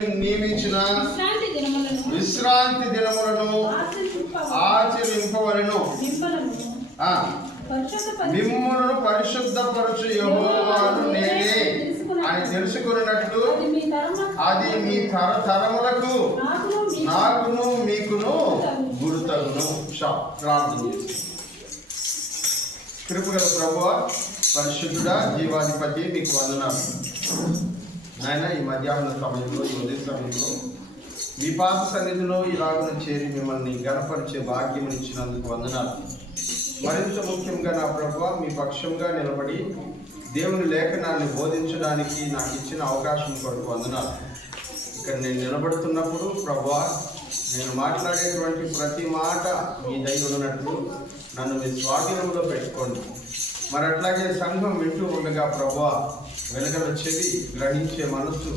నియమించిన విశ్రాంతి దినములను ఆచరింపవలెను. మిమ్ములను పరిశుద్ధపరచు యెహోవాను నేనే అని తెలుసుకున్నట్లు అది మీ తరములకు నాకును మీకును గురుతగును. ప్రార్థన చేసి కృపగల ప్రభువా, పరిశుద్ధుడా, జీవాధిపతి, మీకు వందనాలు నాయన. ఈ మధ్యాహ్న సమయంలో, ఈ ఉదయ సమయంలో మీ పాద సన్నిధిలో ఇలాగను చేరి మిమ్మల్ని గణపరిచే భాగ్యం ఇచ్చినందుకు వందనాలు. మరింత ముఖ్యంగా నా ప్రభువా, మీ పక్షంగా నిలబడి దేవుని లేఖనాన్ని బోధించడానికి నాకు ఇచ్చిన అవకాశం కొరకు వందనాలు. ఇక్కడ నేను నిలబడుతున్నప్పుడు ప్రభువా, నేను మాట్లాడేటువంటి ప్రతి మాట మీ దయ ఉన్నట్లు నన్ను మీ స్వాధీనంలో పెట్టుకోండి. మరి అట్లాగే సంఘం వింటూ ఉండగా ప్రభువా, వెలగల చెవి, గ్రహించే మనస్సు,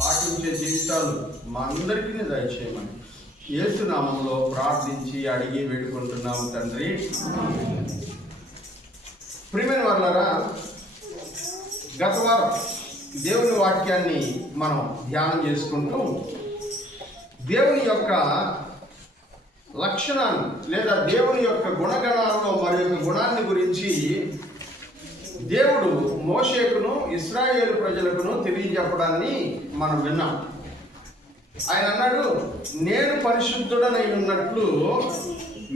పాటించే జీవితాలు మా అందరికీ దయచేయమని యేసు నామంలో ప్రార్థించి అడిగి వేడుకుంటున్నాము తండ్రి. ప్రియమైన వాళ్ళారా, గత వారం దేవుని వాక్యాన్ని మనం ధ్యానం చేసుకుంటూ దేవుని యొక్క లక్షణాన్ని లేదా దేవుని యొక్క గుణగణాల్లో మరి యొక్క గుణాన్ని గురించి దేవుడు మోషేకును ఇశ్రాయేలు ప్రజలకును తెలియజెప్పడాన్ని మనం విన్నాం. ఆయన అన్నాడు, నేను పరిశుద్ధుడనై ఉన్నట్లు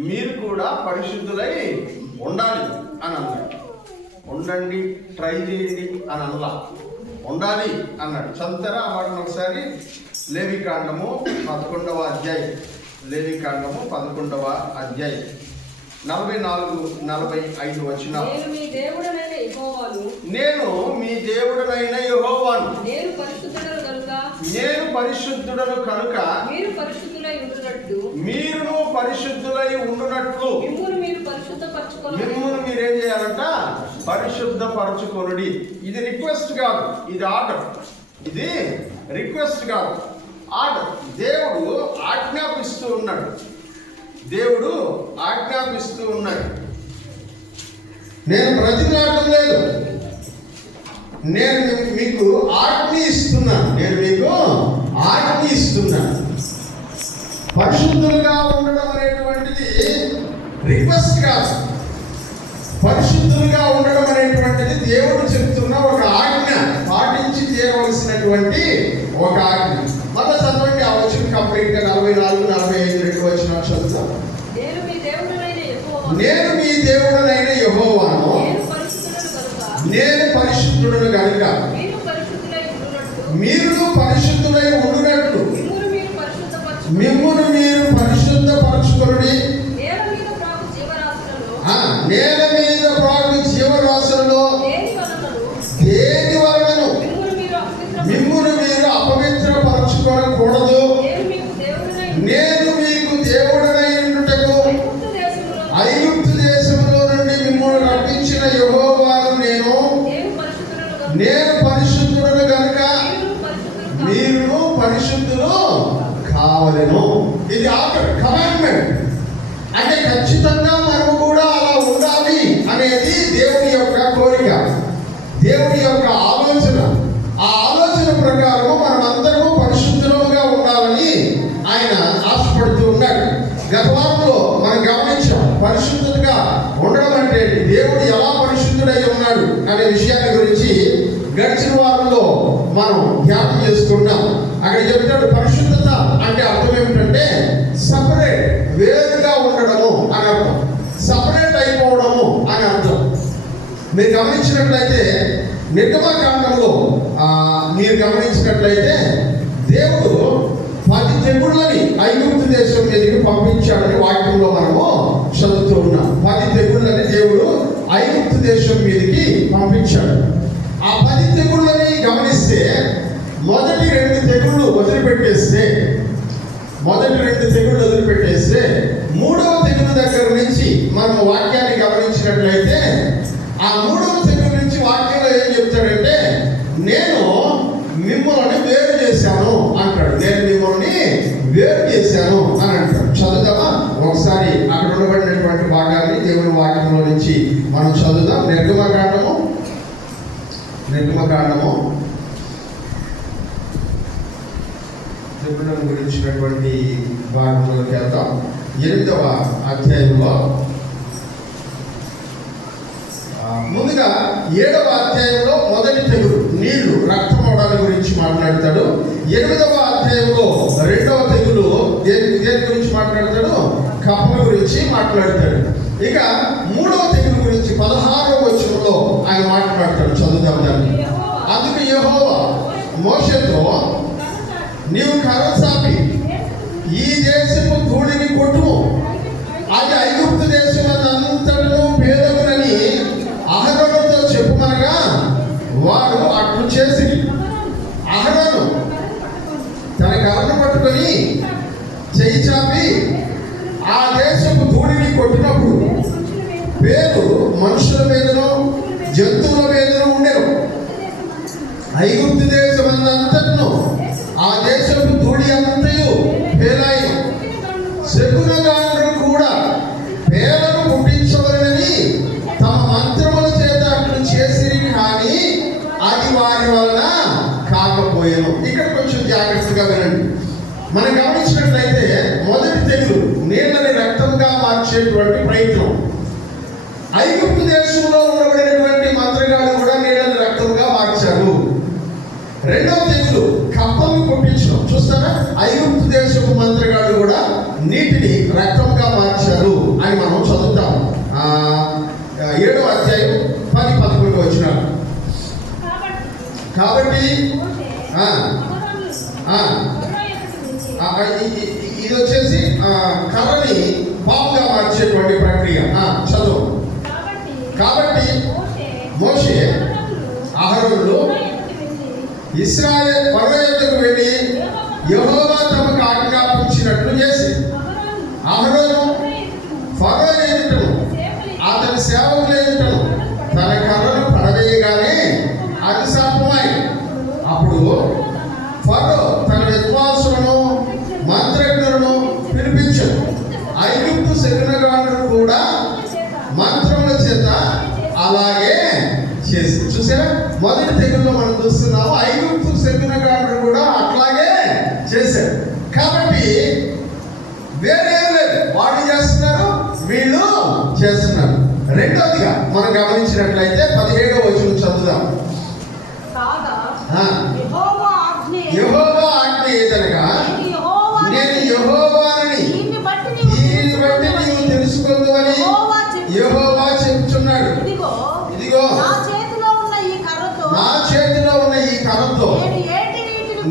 మీరు కూడా పరిశుద్ధులై ఉండాలి అని అన్నాడు. ఉండండి, ట్రై చేయండి అని అనలా, ఉండాలి అన్నాడు. చదువుతారా ఆ మాటను ఒకసారి? లేవికాండము 11వ అధ్యాయం, లేవికాండము 11వ అధ్యాయం 44-45 వచనాలు. నేను మీ దేవుడనైన యెహోవాను, నేను పరిశుద్ధుడను కనుక మీరును పరిశుద్ధులై ఉండునట్లు మిమ్మును మీరేం చేయాలంట? పరిశుద్ధపరచుకొనుడి. ఇది రిక్వెస్ట్ కాదు, ఇది ఆర్డర్. ఇది రిక్వెస్ట్ కాదు, ఆర్డర్. దేవుడు ఆజ్ఞాపిస్తూ ఉన్నాడు. దేవుడు ఆజ్ఞాపిస్తూ ఉన్నాడు. నేను బ్రతిమలాడటం లేదు, నేను మీకు ఆజ్ఞ ఇస్తున్నాను. నేను మీకు ఆజ్ఞ ఇస్తున్నాను. పరిశుద్ధులుగా ఉండడం అనేటువంటిది రిక్వెస్ట్ కాదు. పరిశుద్ధులుగా ఉండడం అనేటువంటిది దేవుడు చెప్తున్న ఒక ఆజ్ఞ, పాటించి తీరవలసినటువంటి ఒక ఆజ్ఞ. మళ్ళీ చదవండి ఆ వచ్చిన కంప్లీట్ గా 44-45 వచ్చిన చదువుతాం. నేను మీ దేవుడనైన యెహోవాను, నేను పరిశుద్ధుడను కనుక మీరు పరిశుద్ధులై ఉండునట్లు మిమ్మును మీరు పరిశుద్ధపరచుకొనుడి. నేల మీద ప్రాకు జీవరాశులలో దేని వలనను మిమ్మును మీరు అపవిత్రపరచుకోనకూడదు. నేను మీకు దేవుడనై ఉండుటకు ఐగుప్తు దేశంలో నుండి మిమ్మల్ని రప్పించిన యెహోవాను నేను పరిశుద్ధుడను కనుక మీరు పరిశుద్ధులు కావలెను. ఇది ఆర్డర్, కమాండ్మెంట్. అంటే ఖచ్చితంగా మనము కూడా అలా ఉండాలి అనేది దేవుని యొక్క కోరిక, దేవుని యొక్క ఆలోచన. ఆ ఆలోచన ప్రకారం మనం అందరము పరిశుద్ధులుగా ఉండాలని ఆయన ఆశపడుతూ ఉన్నాడు. గత వారంలో మనం గమనించాం, పరిశుద్ధతగా ఉండడం అంటే దేవుడు ఎలా పరిశుద్ధుడై ఉన్నాడు అనే విషయాన్ని గురించి గడిచిన వారంలో మనం ధ్యానం చేసుకున్నాం. అక్కడ చెప్తాడు, పరిశుద్ధత అంటే అర్థం ఏమిటంటే సపరేట్, వేరుగా ఉండడము అని అర్థం, సపరేట్ అయిపోవడము అని అర్థం. మీరు గమనించినట్లయితే నిర్గమకాండంలో మీరు గమనించినట్లయితే దేవుడు 10 తెగుళ్ళని ఐగుప్తు దేశం మీదకి పంపించాడని వాక్యంలో మనము చదువుతూ ఉన్నాం. 10 తెగుళ్ళని దేవుడు ఐగుప్తు దేశం మీదకి పంపించాడు. ఆ 10 తెగుళ్ళని గమనిస్తే మొదటి 2 తెగుళ్ళు వదిలిపెట్టేస్తే మూడవ తెగులు దగ్గర నుంచి మనం వాక్యాన్ని గమనించినట్లయితే ఆ మూడవ తెగులు నుంచి వాక్యంలో ఏం చెప్తాడంటే, నేను మిమ్మల్ని వేరు చేశాను అంటాడు. నేను మిమ్మల్ని వేరు చేశాను అని అంటాడు. చదువుదామా ఒకసారి అక్కడ ఉండబడినటువంటి భాగాన్ని దేవుని వాక్యంలో నుంచి మనం చదువుదాం. నిర్గమకాండము జెబులూను గురించినటువంటి భాగంలోకి వెళ్తాం. 8వ అధ్యాయంలో ముందుగా 7వ అధ్యాయంలో మొదటి తెగులు నీళ్లు రక్తం అవడాన్ని గురించి మాట్లాడతాడు. 8వ అధ్యాయంలో 2వ తెగులు దేని గురించి మాట్లాడతాడు? కప్పల గురించి మాట్లాడతాడు. ఇక 3వ తెగులు గురించి 16వ వచనంలో ఆయన మాట్లాడతాడు. చదువుదాం దాన్ని. అందుకు యెహోవా మోషేతో, నీవు కర్ర చాపి ఈ దేశపు ధూళిని కొట్టుము, అది ఐగుప్తు దేశమంతటను పేదగునని అహరోనుతో చెప్పుమనగా వాడు అట్లు చేసి అహరోను తన కర్రను పట్టుకొని చెయ్యి చాపి ఆ దేశపు ధూళిని కొట్టినప్పుడు పేరు మనుషుల మీదను జంతువుల మీదను ఉండేను. ఐగుప్తు దేశమంతటను ఆ దేశపు ధూళి అంతయు పేలాయి. శకునగాండ్రు కూడా పేదను పుట్టించవలనని తమ మంత్రముల చేత అట్లు చేసిరి, కానీ అది వారి వలన కాకపోయాను. ఇక్కడ కొంచెం జాగ్రత్తగా వినండి. మనం గమనించినట్లయితే మొదటి తెగులు నీళ్ళని రక్తంగా మార్చేటువంటి ప్రయత్నం. ఐగుప్తు దేశంలో ఉండబడినటువంటి మంత్రగాళ్ళు కూడా నీళ్ళని రక్తంగా మార్చారు. రెండవ తెగులు కప్పలను పుట్టించడం. చూస్తారా? ఐగుప్తు దేశపు మంత్రగాళ్ళు కూడా నీటిని రక్తంగా మార్చారు అని మనం చదువుతాం. 7వ అధ్యాయం 10-11 వచనాలు. కాబట్టి ఇది వచ్చేసి కర్రని పాముగా మార్చేటువంటి ప్రక్రియ. చదువు. కాబట్టి మోషే అహరోనులు ఇశ్రాయేలు ఫరో యొద్దకు వెళ్ళి యెహోవా తమకు ఆజ్ఞాపించినట్లు చేసి అహరోను ఫరో ఎదుటను అతని సేవకుల ఎదుటను తన కర్రను పడవేయగానే అది శాపమై. అప్పుడు ఫరో తన విద్వాంసులను మంత్రజ్ఞులను పిలిపించాడు. ఐగుప్తు శకునగాండ్రు కూడా మంత్రముల చేత అలాగే చేసి. చూసారా? మొదటి తెగుల్లో మనం చూస్తున్నాము ఐగుప్తు శకునగాండ్రు కూడా అట్లాగే చేశారు. కాబట్టి వేరేం లేదు, వాళ్ళు చేస్తున్నారు, వీళ్ళు చేస్తున్నారు. రెండోదిగా మనం గమనించినట్లయితే 17వ వచనం చదువుదాం. యెహోవా ఆజ్ఞ ఏదనగా, నేను యెహోవానని దీనిని బట్టి నీవు తెలుసుకొందువని యెహోవా చెప్తున్నాడు. ఇదిగో నా చేతిలో ఉన్న ఈ కర్రతో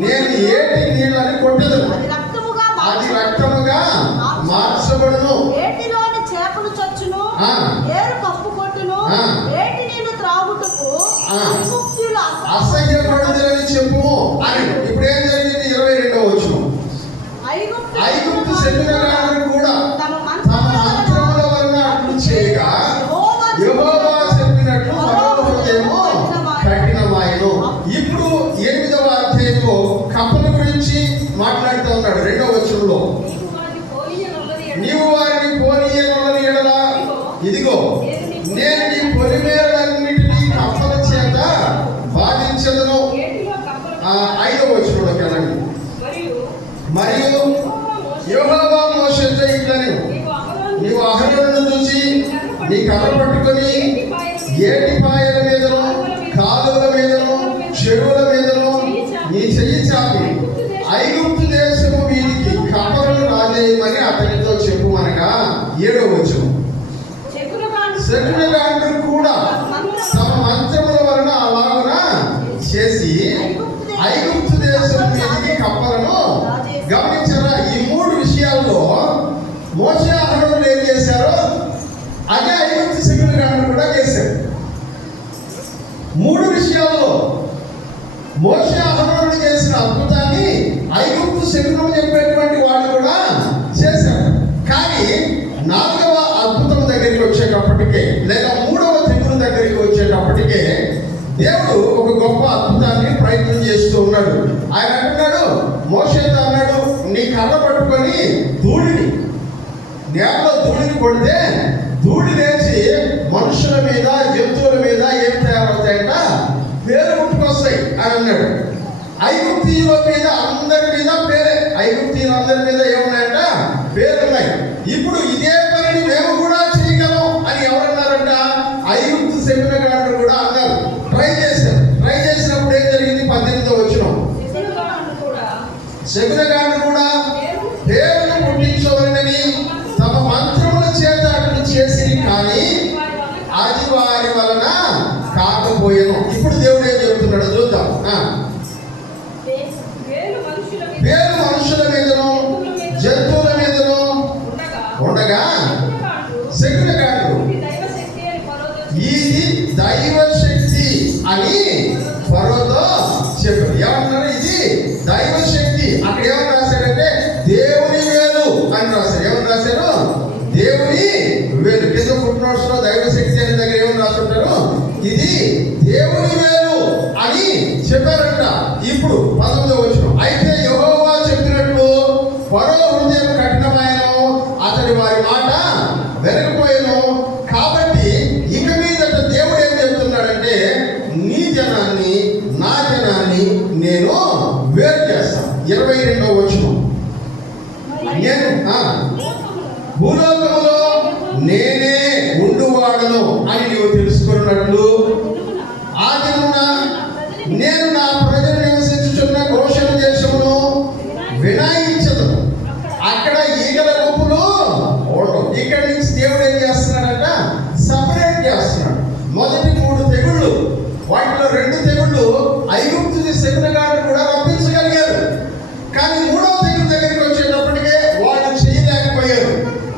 నేను ఏటి నీళ్ళని కొట్టెదను, అది రక్తముగా మార్చబడును. ఏటిలోని చేపలు చచ్చును, ఏరు కప్పు కొట్టును, ఏటి నీళ్లు త్రాగుటకు అసహ్యపడుదని చెప్పుము అని. ఇప్పుడు ఏం జరిగింది? 22వ వచనం. ఐగుప్తు శకునగాండ్రు కూడా తమ మంత్రముల వలన అట్లు చేయగా యెహోవా చెప్పినట్లు ఫరో హృదయము కఠినమాయెను. ఇప్పుడు 8వ అధ్యాయంలో కప్పల గురించి మాట్లాడుతూ ఉన్నాడు. 2వ వచనంలో, నీవు వారిని పోనీయనొల్లని ఎడల ఇదిగో నేను నీ పొలిమేరలన్నిటినీ కప్పల చేత బాధించదను. 5వ వచనంలోకి వెళ్ళండి. మరియు యెహోవా మోషేతో ఇట్లనెను, నీవు అహరోనును చూసి నీ కర్ర పట్టుకొని ఏటిపాయల మీదను కాలువల మీదను చెరువుల మీదను నీ చెయ్యి చాపి ఐగుప్తు దేశము వీరికి కప్పలను రాజేయమని అతనితో చెప్పుమనగా 7వ వచనం. శకునగాండ్రు కూడా తమ మంత్రముల వలన అలాగున చేసి ఐగుప్తు దేశం మీదికి కప్పలను. గమనించారా? ఈ 3 విషయాల్లో మోషే అహరోనులు ఏం చేశారో అదే ఐగుప్తు శకునగాండ్రు కూడా చేశారు. 3 విషయాల్లో మోషే అహరోనులు చేసిన అద్భుతాన్ని ఐగుప్తు శకునం చెప్పేటువంటి వాళ్ళు కూడా చేశారు. కానీ 4వ అద్భుతం దగ్గరికి వచ్చేటప్పటికే, లేదా 3వ తెగులు దగ్గరికి వచ్చేటప్పటికే దేవుడు ఒక గొప్ప అద్భుతాన్ని ప్రయత్నం చేస్తూ ఉన్నాడు. ఆయన అంటున్నాడు, మోషేతో అన్నాడు, నీ కర్ర పట్టుకొని ధూళిని, నేలలో ధూళిని కొడితే ధూళి లేచి మనుషుల మీద జంతువుల మీద ఏం తయారవుతాయంట? పేరు పుట్టుకొస్తాయి అని అన్నాడు. ఐగుప్తీయుల మీద అందరి మీద పేరే అందరి మీద ఏమున్నాయంట? పేరున్నాయి. ఇప్పుడు ఇదే పనిని మేము కూడా చేయగలం అని ఎవరన్నారంట? ఐగుప్తు శకునగాండ్రు కూడా అన్నారు. ట్రై చేసినప్పుడు ఏం జరిగింది? 18వ వచనం, శకునగాండ్రు కూడా పేరును పుట్టించవలనని తమ మంత్రముల చేత అతను చేసి, కానీ అది వారి వలన కాకపోయాను. ఇప్పుడు దేవుడు ఏం చెప్తున్నాడో చూద్దాం. పేరు మనుషుల మీదను జంతువుల మీదను ఉండగా శకునగాండ్రు ఇది దైవ శక్తి అని ఫరోతో చెప్పారు. ఏమన్నారు? ఇది దైవ శక్తి. అక్కడ ఏమని రాశారంటే దేవుని వేలు అని రాశారు. ఏమని రాశారు? దేవుని వేలు. కింద ఫుట్ నోట్స్ లో దైవ శక్తి అనే దగ్గర ఏమని రాసుంటారు? ఇది దేవుని వేలు అని చెప్పారంట. ఇప్పుడు 19వ వచనం, అయితే యెహోవా చెప్పినట్లు ఫరో హృదయం కఠినమాయెను, అతడి వారి మాట వెరగపోయాను. కాబట్టి ఇక మీదట దేవుడు ఏం చెప్తున్నాడంటే నీ జనాన్ని నా జనాన్ని నేను వేరు చేస్తాను. 22వ వచనం, నేను భూలోకములో నేనే ఉండువాడను అని నీవు తెలుసుకున్నట్లు ఆ దినమున నేను నా ప్రజలు నివసించుచున్న గోషెను దేశమును వినాయించదు. అక్కడ ఈగల గుంపులు ఉండవు. ఇక్కడ నుంచి దేవుడు ఏం చేస్తున్నాడంట? సపరేట్ చేస్తున్నాడు. మొదటి 3 తెగుళ్ళు, వాటిలో 2 తెగుళ్ళు ఐగుప్తు శకునగాండ్రు కూడా రప్పించగలిగారు. కానీ 3వ తెగులు దగ్గరికి వచ్చేటప్పటికే వాళ్ళు చేయలేకపోయారు.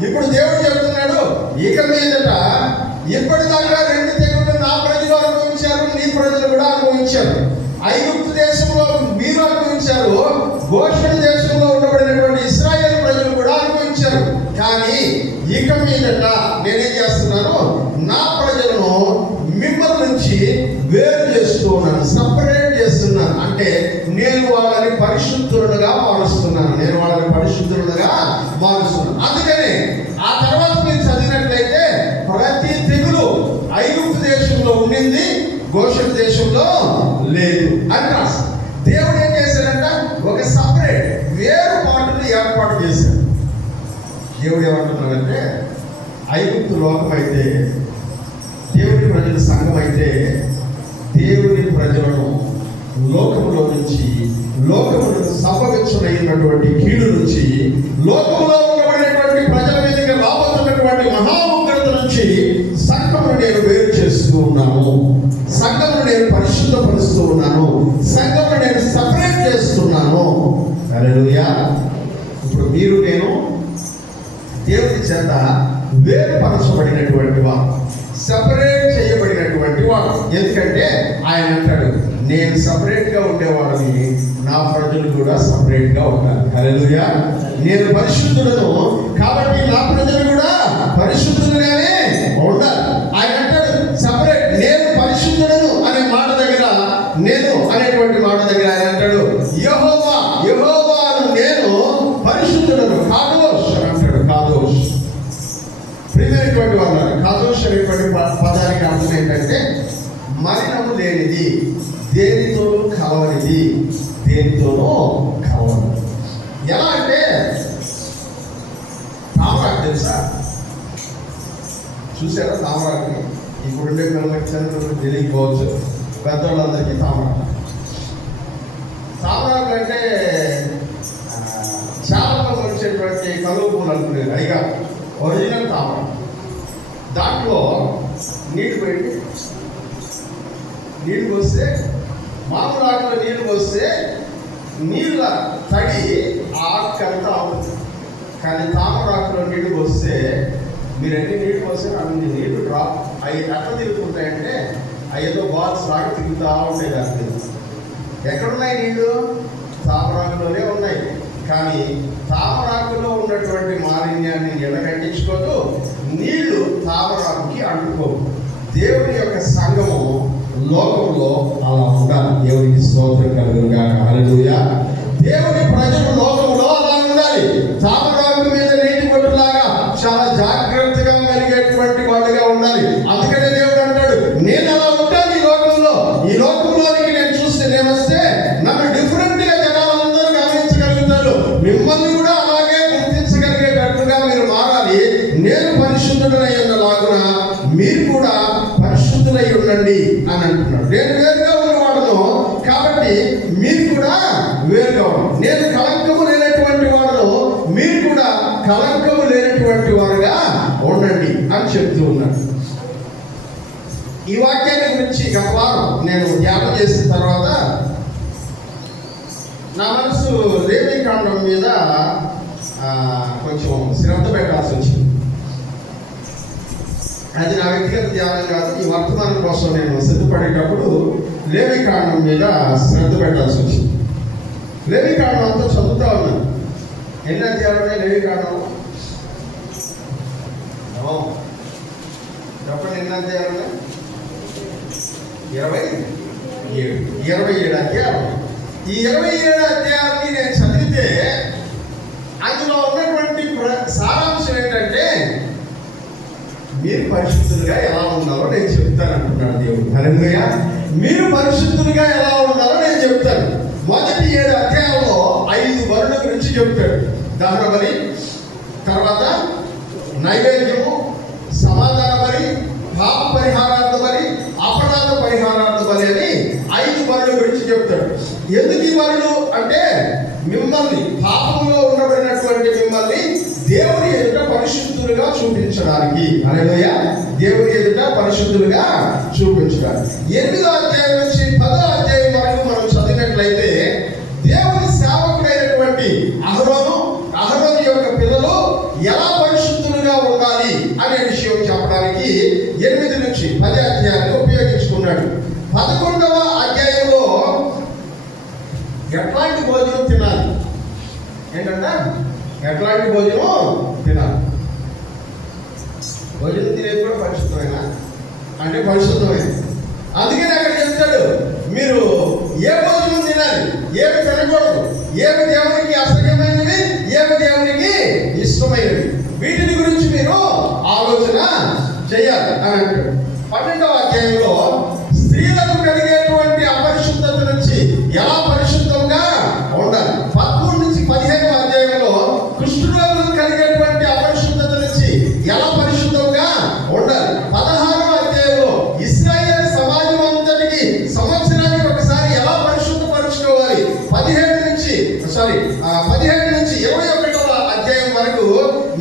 ఇప్పుడు దేవుడు చెప్తున్నాడు, ఇక మీదట ఇప్పటిదాకా 2 తెగుళ్ళు నా ప్రజలు అనుభవించారు, నీ ప్రజలు కూడా అనుభవించారు. ఐగుప్తు దేశంలో మీరు అనుభవించారు, గోషెను దేశంలో ఉండబడినటువంటి ఇశ్రాయేలు ప్రజలు కూడా అనుభవించారు. కానీ ఇక మీదట నేనేం చేస్తున్నాను? నా ప్రజలను మిమ్మల్ని నుంచి వేరు చేస్తూ ఉన్నాను, సపరేట్ చేస్తున్నాను. అంటే నేను వాళ్ళని పరిశుద్ధులుగా మారుస్తున్నాను. అందుకనే ఆ తర్వాత మీరు చదివినట్లయితే ప్రతి తెగులు ఐగుప్తు దేశంలో ఉండింది, గోషెను దేశంలో లేదు అని రాసి దేవుడు ఏం చేశాడంట? ఒక సపరేట్ వేరుపాటును ఏర్పాటు చేశాడు. దేవుడు ఏమంటున్నాడంటే ఐగుప్తు లోకం అయితే, దేవుని ప్రజల సంఘం అయితే, దేవుని ప్రజలను లోకములో నుంచి, లోకములకు సంభవించునైనటువంటి కీడు నుంచి, లోకములో ఉండబడినటువంటి ప్రజల మీదకి రాబోతున్నటువంటి మహాముగ్రత నుంచి సంఘమును నేను వేరు చేస్తూ ఉన్నాను. సంఘమును నేను పరిశుద్ధపరుస్తూ ఉన్నాను. సంఘమును నేను సపరేట్ చేస్తున్నాను. హల్లెలూయా. ఇప్పుడు మీరు నేను దేవుని చేత వేరుపరచబడినటువంటి వాడు, సపరేట్ చేయబడినటువంటి వాడు. ఎందుకంటే ఆయన అంటాడు, నేను సపరేట్ గా ఉండేవాడిని, నా ప్రజలు కూడా సపరేట్ గా ఉండాలి. హల్లెలూయా. నేను పరిశుద్ధులను, కాబట్టి నా ప్రజలు కూడా పరిశుద్ధులుగానే ఉండాలి. ఆయన అంటాడు సపరేట్. నేను పరిశుద్ధులను అనే మాట దగ్గర, నేను అనేటువంటి మాట దగ్గర ఆయన అంటాడు యెహోవాను నేను పరిశుద్ధులను. కాదోష్ అని అంటాడు. కాదోష్ ప్రియమైనటువంటి వాళ్ళు, కాదోష్ అనేటువంటి పదానికి అర్థం ఏంటంటే మలినము లేనిది, దేనితోనూ కలవనిది, దేనితోనూ కలవనిది. ఎలా అంటే తామరాకు తెలుసా? చూసారా తామరాకుని? ఇప్పుడుండే పిల్లలకి చంద్రుడు తెలియకపోవచ్చు, పెద్దవాళ్ళందరికీ తామరాకు. తామరాకు అంటే చాలా మంది వచ్చేటువంటి కలువ పూలు అనుకునేది. అయిగా ఒరిజినల్ తామరాకు. దాంట్లో నీళ్ళు పోస్తే మామూలు ఆకులో నీళ్ళు పోస్తే నీళ్ళ తడి ఆకంతా అవుతుంది. కానీ తామరాకులో నీళ్ళు పోస్తే మీరు ఎన్ని నీళ్ళు పోస్తే అన్ని నీళ్లు డ్రాప్ అవి ఎట్లా తిరుగుతుంటాయంటే అవి ఏదో బాల్స్ లాగా తిరుగుతూ ఉంటాయి. దాని ఎక్కడున్నాయి నీళ్ళు? తామరాకులోనే ఉన్నాయి. కానీ తామరాకులో ఉన్నటువంటి మాలిన్యాన్ని ఎడగట్టించుకోదు, నీళ్లు తామరాకుకి అంటుకోవు. దేవుని యొక్క సంఘము లోకంలో అలా ఉండాలి. దేవునికి స్తోత్రం కలుగును గాక. హల్లెలూయా. దేవుని ప్రజలు లోకంలో అలా ఉండాలి. తామరాకు మీద నీటి బొట్టులాగా చాలా జాగ్రత్తగా మెలిగేటువంటి వాళ్ళుగా ఉండాలి. అందుకనే దేవుడు అంటాడు, నేను అలా ఉంటాను ఈ లోకంలో. ఈ లోకంలోనికి నేను వస్తే నన్ను డిఫరెంట్ గా జనాలందరూ గమనించగలుగుతారు. మిమ్మల్ని కూడా నేను పరిశుద్ధుడనై ఉన్నలాగున మీరు కూడా పరిశుద్ధులై ఉండండి అని అంటున్నాడు. నేను వేరుగా ఉన్నవాడును కాబట్టి మీరు కూడా వేరుగా ఉండండి. నేను కళంకము లేనటువంటి వాడును మీరు కూడా కళంకము లేనటువంటి వారుగా ఉండండి అని చెప్తూ ఉన్నాడు. ఈ వాక్యాన్ని గురించి గత వారం నేను ధ్యానం చేసిన తర్వాత నా మనసు లేవికాండం మీద కొంచెం శ్రద్ధ పెట్టాల్సి వచ్చింది. అది నా వ్యక్తిగత ధ్యానం కాదు, ఈ వర్తమానం కోసం నేను సిద్ధపడేటప్పుడు లేవికాండం మీద శ్రద్ధ పెట్టాల్సి వచ్చింది. లేవికాండం అంతా చదువుతా ఉన్నాను. ఎన్ని అధ్యాయాలు ఉన్నాయి లేవికాండం? చెప్పండి, ఎన్ని అధ్యాయాలు ఉన్నాయి? 27 అధ్యాయాలు. ఈ 27 అధ్యాయాన్ని నేను చదివితే అందులో ఉన్నటువంటి సారాంశం ఏంటంటే మీరు పరిశుద్ధులుగా ఎలా ఉన్నారో నేను చెప్తాను అంటున్నాడు దేవుడు. హల్లెలూయా. మీరు పరిశుద్ధులుగా ఎలా ఉన్నారో నేను చెప్తాను. మొదటి 7 అధ్యాయంలో 5 బలుల గురించి చెప్తాడు. దహన బలి, తర్వాత నైవేద్యము, సమాధాన బలి, పాప పరిహారార్థ బలి, అపరాధ పరిహారార్థ బలి అని 5 బలుల గురించి చెప్తాడు. ఎందుకు ఈ బలులు అంటే మిమ్మల్ని, పాపంలో ఉండబడినటువంటి మిమ్మల్ని దేవుని ఎదుట పరిశుద్ధులుగా చూపించడానికి. హల్లెలూయా. దేవుని ఎదుట పరిశుద్ధులుగా చూపించడానికి. 8వ అధ్యాయం నుంచి 10వ అధ్యాయం వరకు మనం చదివినట్లయితే దేవుని సేవకుడైనటువంటి అహరోను యొక్క పిల్లలు ఎలా పరిశుద్ధులుగా ఉండాలి అనే విషయం చెప్పడానికి 8 నుంచి 10 అధ్యాయాన్ని ఉపయోగించుకున్నాడు. 11వ అధ్యాయంలో ఎట్లాంటి భోజనం తినాలి ఏంటంటే ఎట్లాంటి భోజనం తినాలి. భోజనం తినేది కూడా పరిశుద్ధమైన అంటే పరిశుద్ధమైన. అందుకని అక్కడ చెప్తాడు మీరు ఏ భోజనం తినాలి, ఏమి తినకూడదు, ఏమి దేవునికి అసహ్యమైనవి, ఏమి దేవునికి ఇష్టమైనవి, వీటిని గురించి మీరు ఆలోచన చేయాలి అని అంటాడు. 12వ అధ్యాయంలో స్త్రీలకు కలిగేటువంటి అపరిశుద్ధత నుంచి ఎలా పరిశుద్ధంగా ఉండాలి. 13 నుంచి 15వ అధ్యాయంలో కుష్ఠరోగులకు కలిగేటువంటి అపరిశుద్ధత నుంచి ఎలా పరిశుద్ధంగా ఉండాలి. 16వ అధ్యాయంలో ఇశ్రాయేల్ సమాజం అంతటికి సంవత్సరానికి ఒకసారి ఎలా పరిశుద్ధపరుచుకోవాలి. 17 నుంచి 21వ అధ్యాయం వరకు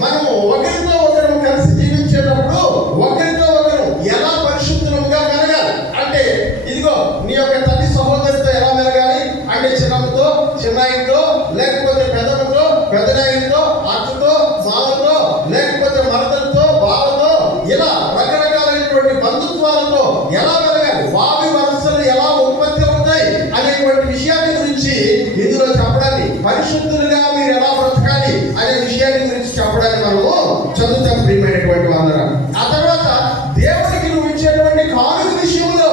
మనము ఒకరితో ఒకరు కలిసి జీవించేటప్పుడు ఒకరితో ఒకరు ఎలా పరిశుద్ధంగా మెలగాలి. అంటే ఇదిగో నీ యొక్క తల్లి సహోదరితో ఎలా మెలగాలి అంటే చిన్నమ్మతో, చిన్నాయితో, లేకపోతే పెద్దమ్మతో, పెద్దనాయితో, అత్తతో, మామతో, లేకపోతే మరదలతో, బావతో, ఇలా రకరకాలైనటువంటి బంధుత్వాలతో ఎలా మెలగాలి, వావి వరుసలు ఎలా ఉత్పత్తి అవుతాయి అనేటువంటి విషయాన్ని గురించి ఇందులో చెప్పడాన్ని, పరిశుద్ధులుగా మీరు ఎలా బ్రతకాలి అనే విషయాన్ని గురించి చెప్పడానికి మనము చదువుతాం ప్రియమైనటువంటి వాళ్ళం. ఆ తర్వాత దేవుడికి నువ్వు ఇచ్చేటువంటి కానుక విషయంలో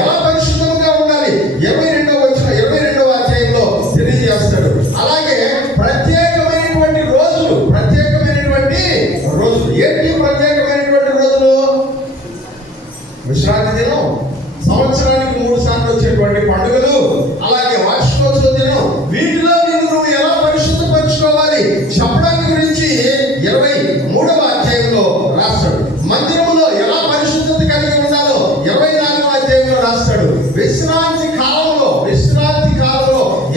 ఎలా పరిశుద్ధంగా ఉండాలి 22వ అధ్యాయంలో తెలియజేస్తాడు. అలాగే ప్రత్యేకమైనటువంటి రోజులు ఏంటి? ప్రత్యేకమైనటువంటి రోజులు విశ్రాంతి దినం, సంవత్సరానికి 3 సార్లు వచ్చేటువంటి పండుగలు, అలాగే వార్షికోత్సవ దినం, వీటిలో నువ్వు ఎలా పరిశుద్ధపరచుకోవాలి చెప్పడానికి గురించి 23వ అధ్యాయంలో రాస్తాడు. మందిరంలో ఎలా పరిశుద్ధత కలిగి ఉండాలో 24వ అధ్యాయంలో రాస్తాడు. విశ్రాంతి కాలంలో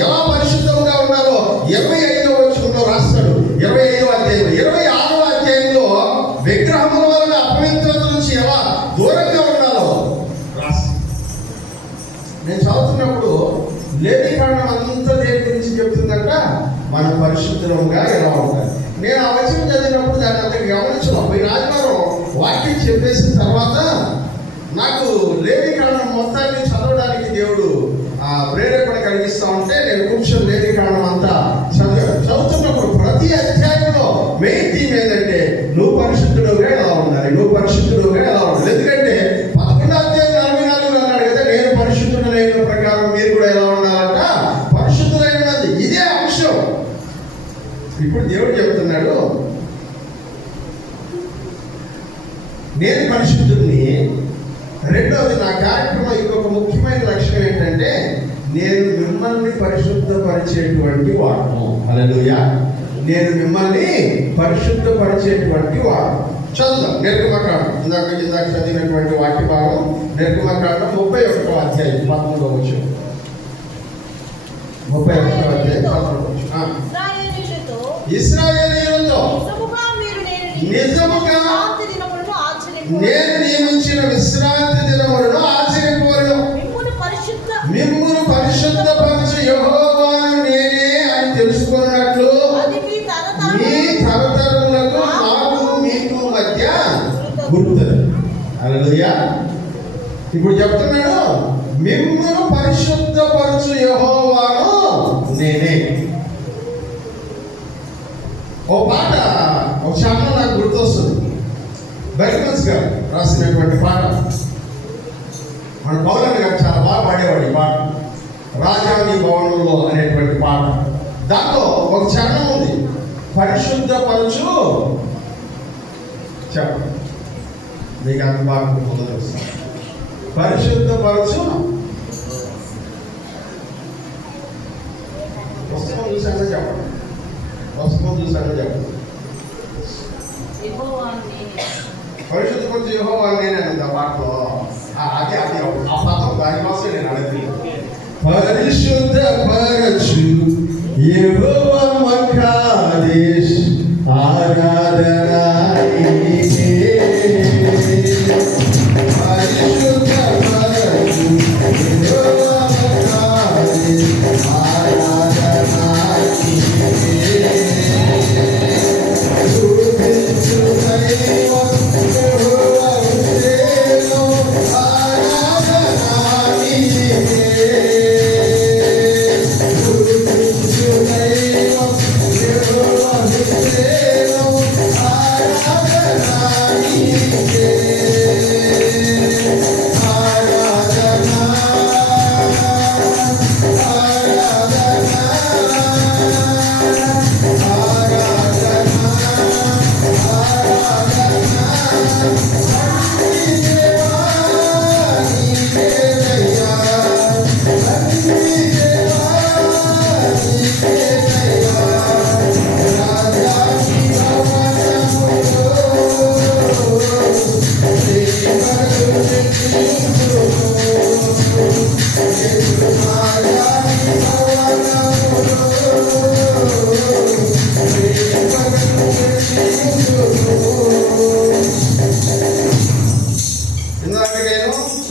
ఎలా పరిశుద్ధంగా ఉండాలో 25వ వచనంలో రాస్తాడు. 25వ అధ్యాయం 26వ అధ్యాయంలో విగ్రహముల వలన అపవిత్రత నుంచి ఎలా దూరంగా ఉండాలో రాస్తాడు. నేను చదువుతున్నప్పుడు లేవికాండం అంతా దేని గురించి చెప్తుందంట మనం పరిశుద్ధంగా ఎలా ఉండాలి. నేను ఆ వచనం చదివినప్పుడు దాన్ని అంత గమనించను. పోయిన ఆదివారం వాక్యం చెప్పేసిన తర్వాత నాకు లేవికాండం మొత్తాన్ని చదవడానికి దేవుడు ప్రేరేపణ కలిగిస్తా ఉంటే నేను కూర్చొని లేవికాండం అంతా చదువుతున్నప్పుడు ప్రతి అధ్యాయంలో మెయిన్ థీమ్ ఏంటంటే నువ్వు పరిశుద్ధుడుగా ఎలా ఉండాలి. ఎందుకంటే 11వ అధ్యాయం 44 అన్నాడు కదా, నేను పరిశుద్ధుడైన ప్రకారం మీరు కూడా ఎలా ఉండాలంట, పరిశుద్ధులై ఉన్నది. ఇదే అంశం ఇప్పుడు దేవుడు చెప్తున్నాడు, నేను పరిశుద్ధుడిని. రెండవది నా కార్యక్రమం ఇంకొక ముఖ్యమైన లక్షణం ఏంటంటే నేను మిమ్మల్ని పరిశుద్ధపరిచేటువంటి వాడును. హల్లెలూయా. నేను మిమ్మల్ని పరిశుద్ధపరిచేటువంటి వాడు. చదువుదాం. నిర్గమకాండం ఇందాక చదివినటువంటి వాక్య భాగం నిర్గమకాండం 31వ అధ్యాయం 11వ వచనం. 31వ అధ్యాయం 11వ వచనం. ఇశ్రాయేలీయులతో నిజముగా నేను నియమించిన విశ్రాంతి దినములను ఆచరింపవలెను. మిమ్మును పరిశుద్ధపరచు యెహోవాను నేనే అని తెలుసుకున్నట్లు మీ తరతరములకు నాకు మీకు మధ్య గుర్తు. హల్లెలూయా. ఇప్పుడు చెప్తున్నాడు, మిమ్మును పరిశుద్ధపరచు యెహోవాను నేనే. ఓ పాట, ఒక శాతం నాకు గుర్తొస్తుంది. బైబిల్స్ గారు రాసినటువంటి పాట. మన పౌలన్ గారు చాలా బాగా పాడేవాడు ఈ పాట. రాజాని భవనంలో అనేటువంటి పాట. దాంట్లో ఒక చరణం ఉంది, పరిశుద్ధపరచు. చెప్పండి, మీకు అంత బాగా పొందవస్తాను. పరిశుద్ధపరచు. పుస్తకం చూసానో చెప్పండి, పుస్తకం చూసానో చెప్పండి. పరిశుద్ధపరచు యెహోవాను నేనే అంత పాటలో. అది ఆ పదం దానికోసం నేను అడుగుతున్నాను. పరిశుద్ధపరచు యెహోవా మకాదేశ్ ఆరాధనా నీకే. పరిశుద్ధపరచు యెహోవా మకాదేశ్ ఆరాధనా నీకే.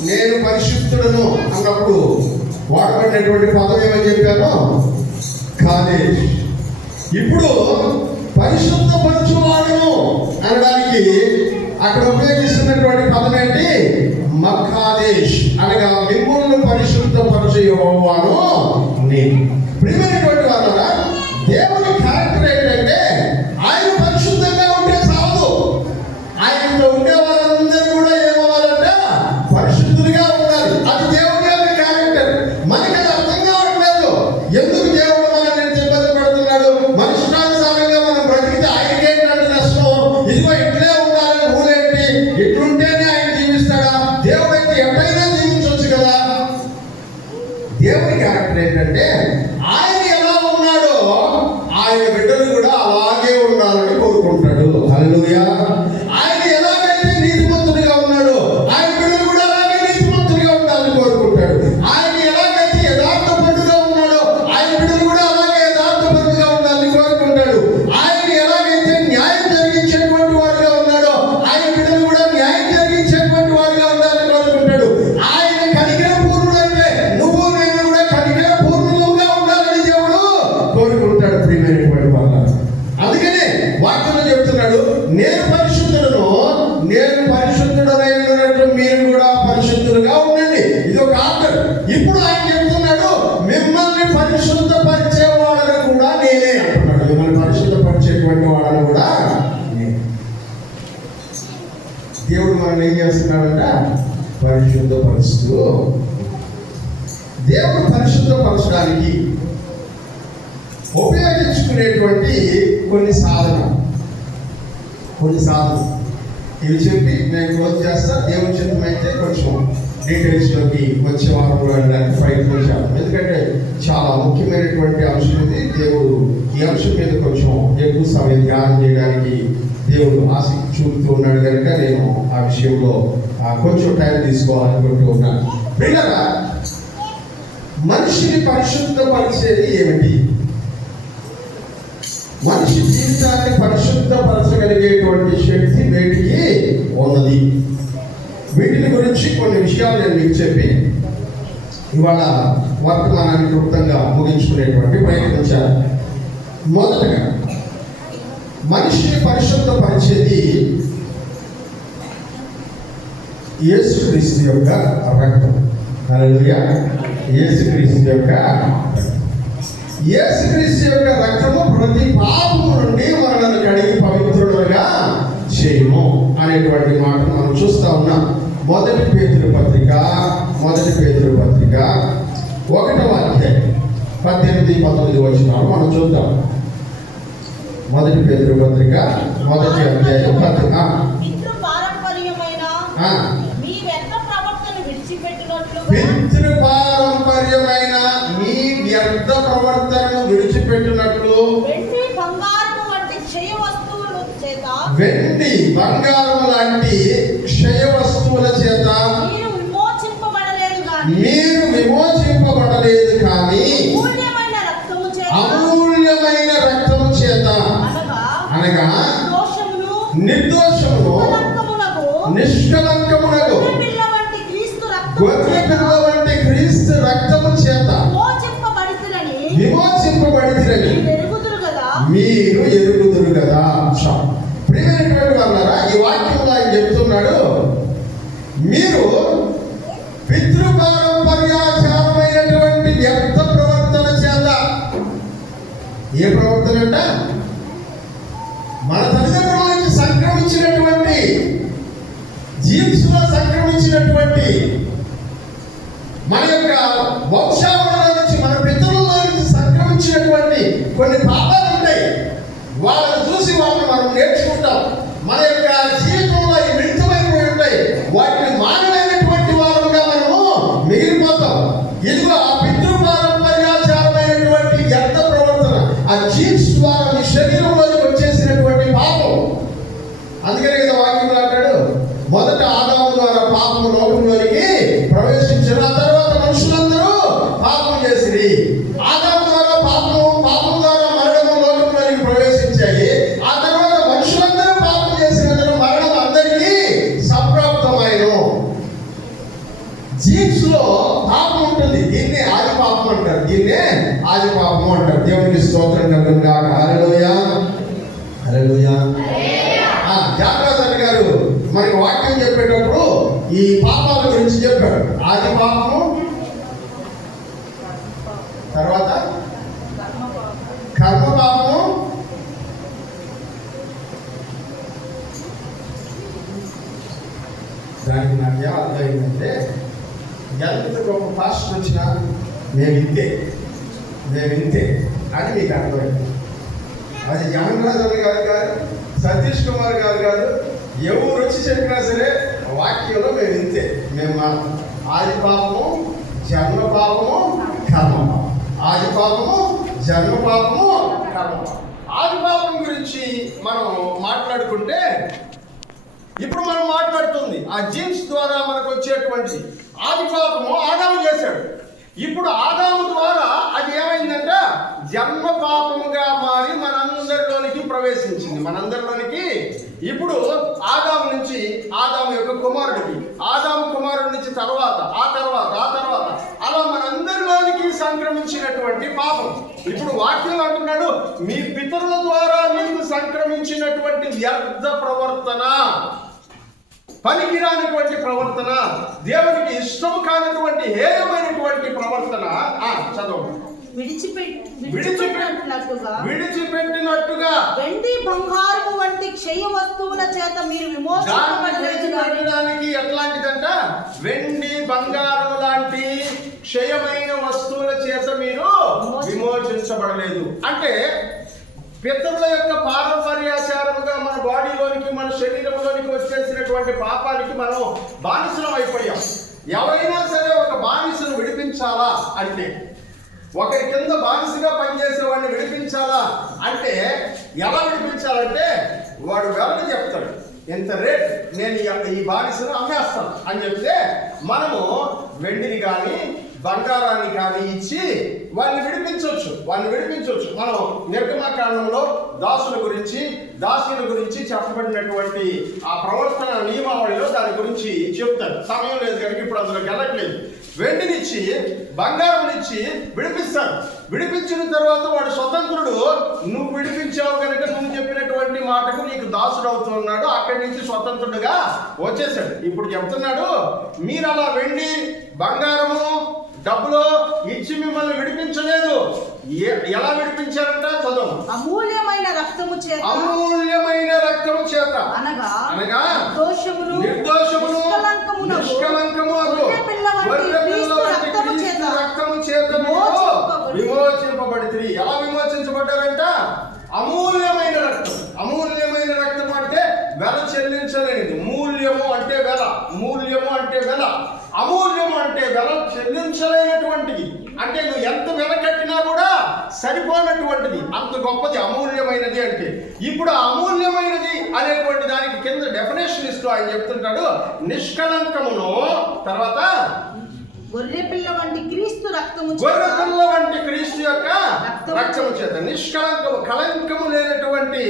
నేను పరిశుద్ధుడను అన్నప్పుడు వాడబడినటువంటి పదం ఏమని చెప్పాను? కాదేశ్. ఇప్పుడు పరిశుద్ధపరచువాడును అనడానికి అక్కడ ఉపయోగిస్తున్నటువంటి పదం ఏంటి? మక్కాదేశ్ అనగా మిమ్ములను పరిశుద్ధపరచు యెహోవాను నేను. ప్రియమైనటువంటి వాళ్ళారా, దేవుని క్యారెక్టర్ ఏంటంటే ఆయన పరిశుద్ధంగా ఉంటే చాలు. ఆయనతో ఉండే వాళ్ళందరూ కూడా ఏమవ్వాలంటే పరిశుద్ధులుగా ఉండాలి. అది దేవుని యొక్క క్యారెక్టర్. మనకి అది అర్థం కావట్లేదు. ఎందుకు దేవుడు మనల్ని ఇబ్బంది పడుతున్నాడు? మనుషులానుసారంగా మనం బ్రతికితే ఆయనకేంటంటే నష్టం? ఇదిగో ఇట్లే ఉండాలని రూలేంటి? ఇట్లుంటేనే ఆయన జీవిస్తాడా? దేవుడు అయితే ఎప్పుడైనా జీవించవచ్చు కదా. దేవుని క్యారెక్టర్ ఏంటంటే ఆయన ఎలా ఉన్నాడో ఆయన బిడ్డలు కూడా అలాగే ఉండాలని కోరుకుంటాడు. హల్లెలూయా. ఆయన ఎలాగైతే నీతిమంతుడిగా ఉన్నాడో ఆయన బిడ్డలు కూడా అలాగే నీతిమంతుడిగా ఉండాలని కోరుకుంటాడు. ఆయన ఎలాగైతే యథార్థపరుడుగా ఉన్నాడో ఆయన బిడ్డలు కూడా అలాగే యథార్థపరుడుగా ఉండాలని కోరుకుంటాడు. ఆయన ఎలాగైతే న్యాయం జరిగించేటువంటి వాడుగా ఉన్నాడో ఆయన బిడ్డలు కూడా న్యాయం జరిగించేటువంటి వాడుగా ఉండాలని కోరుకుంటాడు. ఆయన కనికర పూర్ణుడైతే నువ్వు నేను కూడా కనికర పూర్ణులుగా ఉండాలని దేవుడు కోరుకుంటాడు. ప్రియమైనటువంటి వాళ్ళ, అందుకనే వాక్యంలో చెప్తున్నాడు, నేను పరిశుద్ధుడను, నేను పరిశుద్ధుడనై ఉన్నట్లు మీరు కూడా పరిశుద్ధులుగా ఉండండి. ఇది ఒక ఆర్డర్. ఇప్పుడు ఆయన చెప్తున్నాడు, మిమ్మల్ని పరిశుద్ధపరిచే వాడను కూడా నేనే అంటున్నాడు. మిమ్మల్ని పరిశుద్ధపరిచేటువంటి వాడను కూడా నేనే. దేవుడు మనల్ని ఏం చేస్తున్నాడంట? పరిశుద్ధపరుస్తూ. దేవుడు పరిశుద్ధపరచడానికి ఉపయోగించుకునేటువంటి కొన్ని సాధనలు ఇవి చెప్పి నేను క్లోజ్ చేస్తా. దేవుని చిత్తమైతే కొంచెం డీటెయిల్స్లోకి వచ్చే వారంలో వెళ్ళడానికి ప్రయత్నించాను. ఎందుకంటే చాలా ముఖ్యమైనటువంటి అంశం ఇది. దేవుడు ఈ అంశం మీద కొంచెం ఎక్కువ సమయం ధ్యానం చేయడానికి దేవుడు ఆసక్తి చూపుతూ ఉన్నాడు కనుక నేను ఆ విషయంలో కొంచెం టైం తీసుకోవాలనుకుంటూ ఉన్నాను. పిల్లరా, మనిషిని పరిశుద్ధపరిచేది ఏమిటి? మనిషి జీవితాన్ని పరిశుద్ధపరచగలిగేటువంటి శక్తి వేటికి ఉన్నది. వీటిని గురించి కొన్ని విషయాలు నేను మీకు చెప్పి ఇవాళ వర్తమానాన్ని క్లుప్తంగా ముగించుకునేటువంటి ప్రయత్నించాలి. మొదటగా మనిషిని పరిశుద్ధపరిచేది యేసుక్రీస్తు యొక్క రక్తం. హల్లెలూయా. యేసుక్రీస్తు యొక్క రక్తము ప్రతి పాపము నుండి మనల్ని కడిగి పవిత్రులుగా చేయము అనేటువంటి మాట మనం చూస్తా ఉన్నాం. మొదటి పేతురు పత్రిక 1వ అధ్యాయం 18-19 వచనాలు మనం చూద్దాం. మొదటి పేతురు పత్రిక 1వ అధ్యాయం 18. పితృ పారంపర్యమైన మీ వ్యర్థ ప్రవర్తనను విడిచిపెట్టినట్లు వెండి బంగారము లాంటి క్షయ వస్తువుల చేత మీరు విమోచింపబడలేదు కానీ అమూల్యమైన రక్తము చేత అనగా నిర్దోషమును నిష్కలంకమునకు గొర్రెపిల్ల వంటి క్రీస్తు రక్తము చేత విమోచింపబడితిరని మీరు ఎరుగుదురు కదా. ప్రియమైనటువంటి వాళ్ళారా, ఈ వాక్యంలో ఆయన చెప్తున్నాడు, మీరు పితృపారంపర్యాచారమైనటువంటి వ్యర్థ ప్రవర్తన చేత. ఏ ప్రవర్తన అంట? మన తల్లిదండ్రుల నుంచి సంక్రమించినటువంటి, జీన్స్ లో సంక్రమించినటువంటి, మన యొక్క వంశావళిలో నుంచి, మన పితరుల నుంచి సంక్రమించినటువంటి కొన్ని పాపాలు ఉంటాయి. వాళ్ళని చూసి వాళ్ళని మనం నేర్చుకుంటాం. మన యొక్క జీవితంలో ఈ మిళితమైనవి ఉంటాయి. వాటిని మానమైనటువంటి వారంగా మనము మిగిలిపోతాం. ఇదిగో ఆ పితృపారంపర్యాచారమైనటువంటి వ్యర్థ ప్రవర్తన, ఆ జీన్స్ ద్వారా మీ శరీరంలోకి వచ్చేసినటువంటి పాపం. అందుకనే కదా వాక్యం అంటాడు, మొదట ఆదాము ద్వారా పాపము లోకంలోనికి ప్రవేశించిన, ఆ తర్వాత మనుషులందరూ పాపం చేసిరి. ఆదాము ద్వారా పాపం ద్వారా మరణము లోకంలోనికి ప్రవేశించాయి. ఆ తర్వాత మనుషులందరూ పాపం చేసినందున మరణం అందరికీ సంప్రాప్తమైన. జీన్స్ లో పాపం ఉంటుంది. దీన్నే ఆది పాపం అంటారు. దేవునికి స్తోత్రం కలుగును గాక. హల్లెలూయా, హల్లెలూయా. జాగ్రత్త గారు మనకి వాక్యం చెప్పేటప్పుడు ఈ పాపాల గురించి చెప్పాడు. ఆది పాపము, తర్వాత కర్మ పాపము, దానికి నాకేం అర్థమైందంటే, ఎంత గొప్ప పాస్టర్ వచ్చినా మేము ఇంతే అని మీకు అర్థమైంది. అది జ్ఞానరాజు గారు సతీష్ కుమార్ గారు ఎవరు వచ్చి చెప్పినా సరే వాక్యంలో మేము ఇంతే. మేము ఆది పాపము, జన్మ పాపము, కర్మ పాపం. ఆది పాపము, జన్మ పాపము, కర్మ పాపం. ఆది పాపం గురించి మనం మాట్లాడుకుంటే, ఇప్పుడు మనం మాట్లాడుతుంది ఆ జీన్స్ ద్వారా మనకు వచ్చేటువంటి ఆది పాపము ఆదాము చేశాడు. ఇప్పుడు ఆదాము ద్వారా అది ఏమైందంట, జన్మ పాపముగా మారి మనందరిలోనికి ప్రవేశించింది. మనందరిలోనికి ఇప్పుడు ఆదాము యొక్క కుమారుడికి, ఆదాము కుమారుడి నుంచి తర్వాత అలా మనందరిలోనికి సంక్రమించినటువంటి పాపం. ఇప్పుడు వాక్యం అంటున్నాడు, మీ పితరుల ద్వారా మీకు సంక్రమించినటువంటి వ్యర్థ ప్రవర్తన, పనికిరానటువంటి ప్రవర్తన, దేవునికి ఇష్టం కానటువంటి హేయమైనటువంటి ప్రవర్తన. చదవండి. విడిచిపెట్టినట్టుగా వెండి బంగారము వంటి క్షయ వస్తువుల చేత మీరు విమోచించబడడానికి. ఎట్లాంటిదంట? వెండి బంగారం లాంటి క్షయమైన వస్తువుల చేత మీరు విమోచించబడలేదు. అంటే పితరుల యొక్క పారంపర్యాచారముగా మన బాడీలోనికి, మన శరీరంలోనికి వచ్చేసినటువంటి పాపానికి మనం బానిసలం అయిపోయాం. ఎవరైనా సరే ఒక బానిసను విడిపించాలా అంటే, ఒకరి కింద బానిసగా పనిచేసే వాడిని విడిపించాలా అంటే ఎలా విడిపించాలంటే వాడు వెనక చెప్తాడు, ఎంత రేట్ నేను ఈ బానిసను అమ్మేస్తాను అని చెప్తే మనము వెండిని కానీ బంగారాన్ని కానీ ఇచ్చి వాళ్ళని విడిపించవచ్చు. మనం నిర్గమకాండంలో దాసుల గురించి దాసుల గురించి చెప్పబడినటువంటి ఆ ప్రవర్తన నియమావళిలో దాని గురించి చెప్తారు. సమయం లేదు కనుక ఇప్పుడు అందులో వెళ్ళట్లేదు. వెండినిచ్చి బంగారంనిచ్చి విడిపిస్తాడు. విడిపించిన తర్వాత వాడు స్వతంత్రుడు. నువ్వు విడిపించావు కనుక నువ్వు చెప్పినటువంటి మాటకు నీకు దాసుడు అవుతున్నాడు. అక్కడి నుంచి స్వతంత్రుడుగా వచ్చేసాడు. ఇప్పుడు చెప్తున్నాడు, మీరు అలా వెండి బంగారము డబ్బులు ఇచ్చి మిమ్మల్ని విడిపించలేదు. ఎలా విడిపించారంట? చదువు. అమూల్యమైన రక్తము చేత అనగా నిర్దోషమును నిష్కలంకము రక్తము చేత విమోచింపబడి. ఎలా విమోచించబడ్డారంట? అమూల్యమైన రక్తం అంటే వెల చెల్లించలేనిది. మూల్యము అంటే వెల, అమూల్యము అంటే వెల చెల్లించలేనటువంటిది. అంటే నువ్వు ఎంత వెల కట్టినా కూడా సరిపోనటువంటిది, అంత గొప్పది అమూల్యమైనది అంటే. ఇప్పుడు అమూల్యమైనది అనేటువంటి దానికి కింద డెఫినేషన్ ఇస్తూ ఆయన చెప్తుంటాడు, నిష్కలంకమును, తర్వాత గొర్రెపిల్ల వంటి క్రీస్తు యొక్క రక్తము చేత. నిష్కలంకము, కళంకము లేనటువంటి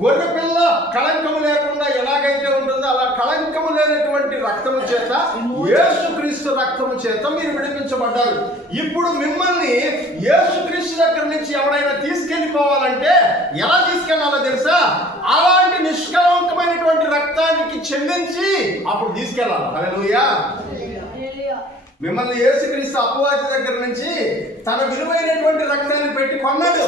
గొర్రెపిల్ల కళంకము లేకుండా ఎలాగైతే ఉంటుందో అలా కళంకము లేనటువంటి రక్తము చేత, యేసుక్రీస్తు రక్తము చేత మీరు విడిపించబడ్డారు. ఇప్పుడు మిమ్మల్ని యేసుక్రీస్తు దగ్గర నుంచి ఎవరైనా తీసుకెళ్ళిపోవాలంటే ఎలా తీసుకెళ్లాలో తెలుసా? అలాంటి నిష్కలంకమైనటువంటి రక్తానికి చెల్లించి అప్పుడు తీసుకెళ్ళాలి. హల్లెలూయా. మిమ్మల్ని యేసుక్రీస్తు అపవాది దగ్గర నుంచి తన విలువైనటువంటి రక్తాన్ని పెట్టి కొన్నాడు.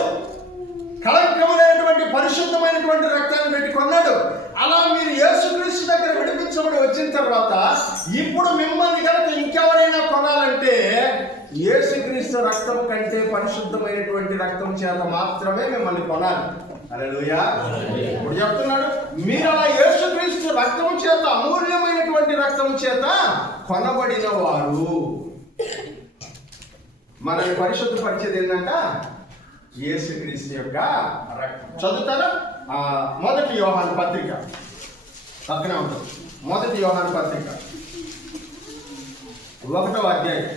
కళంకములైనటువంటి పరిశుద్ధమైనటువంటి రక్తాన్ని పెట్టి కొన్నాడు. అలా మీరు యేసుక్రీస్తు దగ్గర విడిపించబడి వచ్చిన తర్వాత ఇప్పుడు మిమ్మల్ని కనుక ఇంకెవరైనా కొనాలంటే యేసుక్రీస్తు రక్తం కంటే పరిశుద్ధమైనటువంటి రక్తం చేత మాత్రమే మిమ్మల్ని కొనాలి. హల్లెలూయా. ఇప్పుడు చెప్తున్నాడు, మీరు అలా యేసుక్రీస్తు రక్తము చేత, అమూల్యమైనటువంటి రక్తము చేత కొనబడిన వారు. మనల్ని పరిశుద్ధపరిచేది ఏంటంట? యేసుక్రీస్తు యొక్క రక్తం. చదువుతారా? 1 యోహాను పత్రిక పక్కనే ఉంటుంది. 1 యోహాను పత్రిక 1వ అధ్యాయం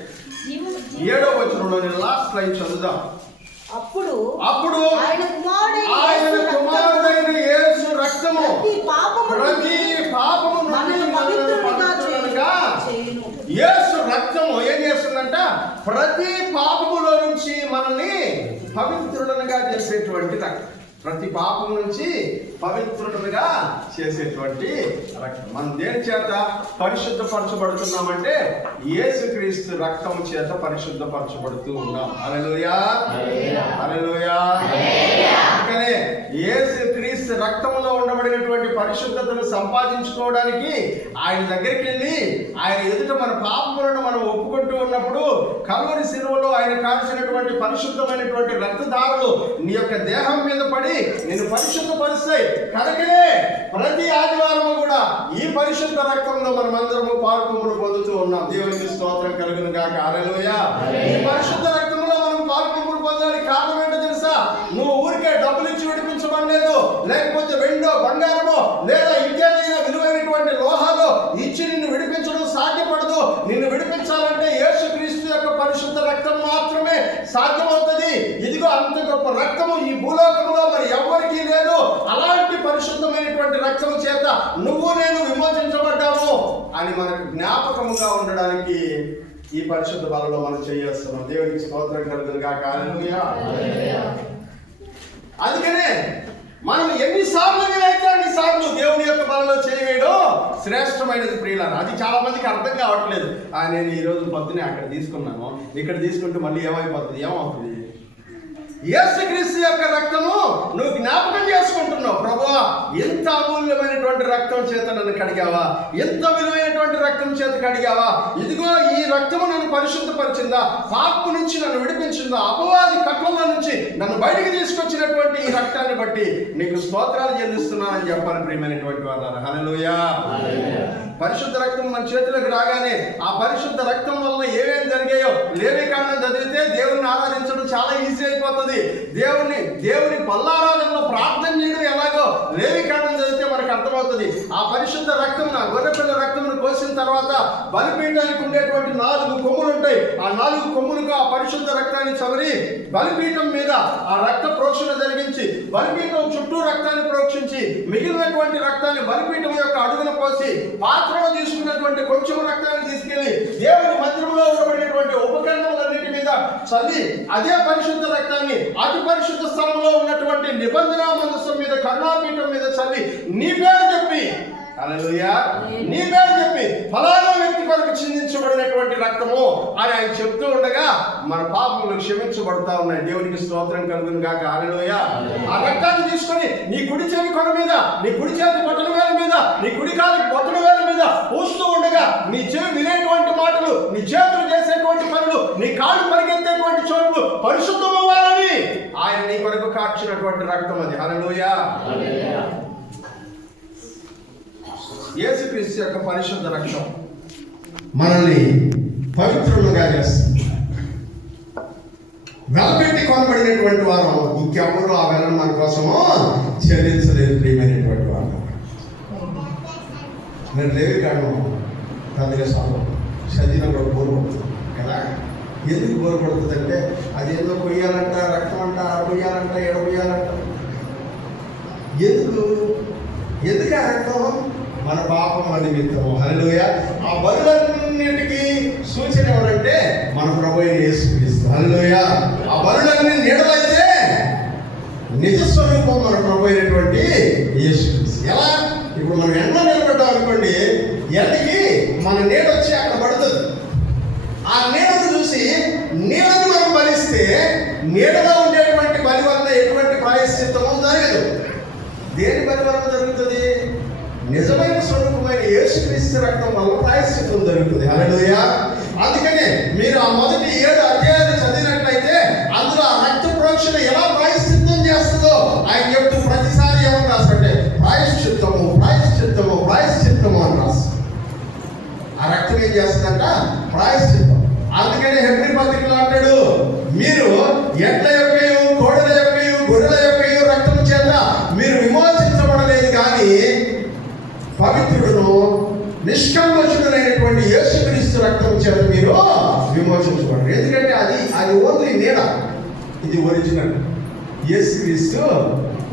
7వ వచనంలోని లాస్ట్ లైన్ చదువుదాం. అప్పుడు ఆయన కుమారుడైన యేసు రక్తము ప్రతి పాపము నుండి పవిత్రులుగా యేసు రక్తము ఏం చేస్తుందంట? ప్రతి పాపములో నుంచి మనల్ని పవిత్రులుగా చేసేటువంటి రక్తం. ప్రతి పాపం నుంచి పవిత్రులుగా చేసేటువంటి రక్తం. మనం దేని చేత పరిశుద్ధపరచబడుతున్నామంటే యేసుక్రీస్తు రక్తం చేత పరిశుద్ధపరచబడుతూ ఉన్నాం. హల్లెలూయా, హల్లెలూయా. అందుకనే యేసుక్రీస్తు రక్తంలో ఉండబడినటువంటి పరిశుద్ధతను సంపాదించుకోవడానికి ఆయన దగ్గరికి వెళ్ళి ఆయన ఎదుట మన పాపములను మనం ఒప్పుకుంటూ ఉన్నప్పుడు కల్వరి శిలువలో ఆయన కాల్చినటువంటి పరిశుద్ధమైనటువంటి రక్తధారలు నీ యొక్క దేహం మీద పడి నేను పరిశుద్ధపరుస్తాయి. కనుకనే ప్రతి ఆదివారము కూడా ఈ పరిశుద్ధ రక్తంలో మనమందరము పాల్పొంపులు పొందుతూ ఉన్నాం. దేవునికి స్తోత్రం కలుగును గాక. హల్లెలూయా. ఈ పరిశుద్ధ రక్తంలో మనం పాల్పొంపులు పొందాలి. కారణం ఏంటో తెలుసా? నువ్వు ఊరికే డబ్బులు ఇచ్చి విడిపించబడలేదు, లేకపోతే వెండో బంగారమో లేదా ఇంకేదైనా విలువైనటువంటి లోహాలో ఇచ్చి నిన్ను విడిపించడం సాధ్యపడదు. నిన్ను విడిపించాలంటే యేసుక్రీస్తు యొక్క పరిశుద్ధ రక్తం మాత్రమే సాధ్యమవుతుంది. ఇదిగో అంత గొప్ప రక్తము ఈ భూలోకంలో మరి ఎవరికీ లేదు. అలాంటి పరిశుద్ధమైనటువంటి రక్తము చేత నువ్వు నేను విమోచించబడ్డాము అని మనకు జ్ఞాపకముగా ఉండడానికి ఈ పరిశుద్ధ బలలో మనం చేస్తున్నాం. దేవునికి స్తోత్రం కలుగును గాక. హల్లెలూయా. అందుకనే మనం ఎన్నిసార్లు వీలైతే అన్నిసార్లు దేవుని యొక్క బలలో చేయవేయడం శ్రేష్టమైనది ప్రియులారా. అది చాలా మందికి అర్థం కావట్లేదు. నేను ఈ రోజు పొద్దునే అక్కడ తీసుకున్నాను, ఇక్కడ తీసుకుంటే మళ్ళీ ఏమవుతుంది? యేసుక్రీస్తు యొక్క రక్తము నువ్వు జ్ఞాపకం చేసుకుంటున్నావు. ప్రభువా, ఎంత అమూల్యమైనటువంటి రక్తం చేత నన్ను కడిగావా, ఎంత విలువైనటువంటి రక్తం చేత కడిగావా. ఇదిగో ఈ రక్తము నన్ను పరిశుద్ధపరిచిందా, పాపము నుంచి నన్ను విడిపించిందా, అపవాది కట్ల నుంచి నన్ను బయటికి తీసుకొచ్చినటువంటి ఈ రక్తాన్ని బట్టి నీకు స్తోత్రాలు చెల్లిస్తున్నానని చెప్పాలి ప్రియమైనటువంటి వారు. హల్లెలూయా. పరిశుద్ధ రక్తం మన చేతులకు రాగానే ఆ పరిశుద్ధ రక్తం వల్ల ఏమేమి జరిగాయో లేవికాండం చదివితే దేవుని ఆరాధించడం చాలా ఈజీ అయిపోతుంది. దేవుని బల్లారాధనలో ప్రార్థన ఆ పరిశుద్ధ రక్తమున గొర్రెపిల్ల రక్తమును కోసిన తర్వాత బలిపీఠానికి ఉండేటువంటి 4 కొమ్ములు ఉంటాయి. ఆ 4 కొమ్ములకు ఆ పరిశుద్ధ రక్తాన్ని చవరి బలిపీఠం మీద ఆ రక్త ప్రోక్షణ జరిగించి బలిపీఠం చుట్టూ రక్తాన్ని ప్రోక్షించి మిగిలినటువంటి రక్తాన్ని బలిపీఠం యొక్క అడుగున పోసి పాత్రలో తీసుకున్నటువంటి కొంచెం రక్తాన్ని తీసుకెళ్లి దేవుని మందిరంలో ఉండబడినటువంటి ఉపకరణములన్నిటి మీద చల్లి అదే పరిశుద్ధ రక్తాన్ని అతి పరిశుద్ధ స్థలంలో ఉన్నటువంటి నిబంధన మందసం మీద కరుణాపీఠం మీద చల్లి నీ పేరు చెప్పి హల్లెలూయా నీ పేరు చెప్పి ఫలానా వ్యక్తి కొరకు చిందించబడినటువంటి రక్తము అని ఆయన చెప్తూ ఉండగా మన పాపములు క్షమించబడతా ఉన్నాయి. దేవునికి స్తోత్రం కలుగును గాక. హల్లెలూయా. ఆ రక్తాన్ని తీసుకొని నీ కుడి చెవి కొన మీద, నీ కుడి చేతి బొట్టన వేల మీద, నీ కుడి కాలికి బొట్టన వేల మీద పూస్తూ ఉండగా నీ చెవి వినేటువంటి మాటలు, నీ చేతులు చేసేటువంటి పనులు, నీ కాళ్ళు పరిగెత్తేటువంటి చోట్లు పరిశుద్ధమవ్వాలని ఆయన నీ కొరకు కార్చినటువంటి రక్తం అది. హల్లెలూయా. యేసుక్రీస్తు యొక్క పరిశుద్ధ రక్తం మనల్ని పవిత్రులుగా చేస్తుంది. వెలపెట్టి కొనబడినటువంటి వారు ఇంకెవరు ఆ వెలను మన కోసము చెల్లించలేదు. ప్రియమైనటువంటి వారు మీరు లేవి కారణం పెద్దగా చదివినప్పుడు పూర్వం కదా. ఎందుకు బోరు పడుతుందంటే అదేదో కొయ్యాలంట, రక్తం అంట, ఆ కొయ్యాలంట, ఎడ కొయ్యాలంట. ఎందుకు ఆ రక్తం? మన పాపం నిమిత్తము. హల్లెలూయా. ఆ బలులన్నిటికీ సూచన ఎవరంటే మన ప్రభు అయిన యేసుక్రీస్తు. హల్లెలూయా. ఆ బలులన్నీ నీడలైతే నిజ స్వరూపం మన ప్రభు అయినటువంటి యేసుక్రీస్తు. ఎలా? ఇప్పుడు మనం ఎండ నిలబడ్డాం అనుకోండి, ఎండకి మన నీడ వచ్చి అక్కడ పడుతుంది. ఆ నీడను చూసి నీడను మనం బలిస్తే నీడలో ఉండేటువంటి బలి వల్ల ఎటువంటి ప్రాయశ్చిత్తము జరగదు. దేని బలి వల్ల జరుగుతుంది? నిజమైన స్వరూపమైన యేసుక్రీస్తు రక్తం వల్ల ప్రాయశ్చిత్తం జరుగుతుంది. హల్లెలూయా. అందుకనే మీరు ఆ మొదటి 7 అధ్యాయాలు చదివినట్లయితే అందులో ఆ రక్త ప్రోక్షణ ఎలా ప్రాయశ్చిత్తం చేస్తుందో ఆయన చెప్తూ ప్రతిసారి ఏమని రాస్తారంటే ప్రాయశ్చిత్తము, ప్రాయశ్చిత్తము, ప్రాయశ్చిత్తము అని రాస్తారు. ఆ రక్తం ఏం చేస్తుందంట? ప్రాయశ్చిత్తం. అందుకని హెబ్రీ పత్రికలో అంటాడు, మీరు ఎడ్ల యొక్కయు, కోడెల యొక్కయు, గొర్రెల యొక్కయు రక్తము చేత మీరు విమోచించబడలేదు కానీ పవిత్రుడును నిష్కల్మషుడైనటువంటి యేసుక్రీస్తు రక్తం చేత మీరు విమోచించబడరు. ఎందుకంటే అది ఓన్లీ నీడ, ఇది ఒరిజినల్. యేసుక్రీస్తు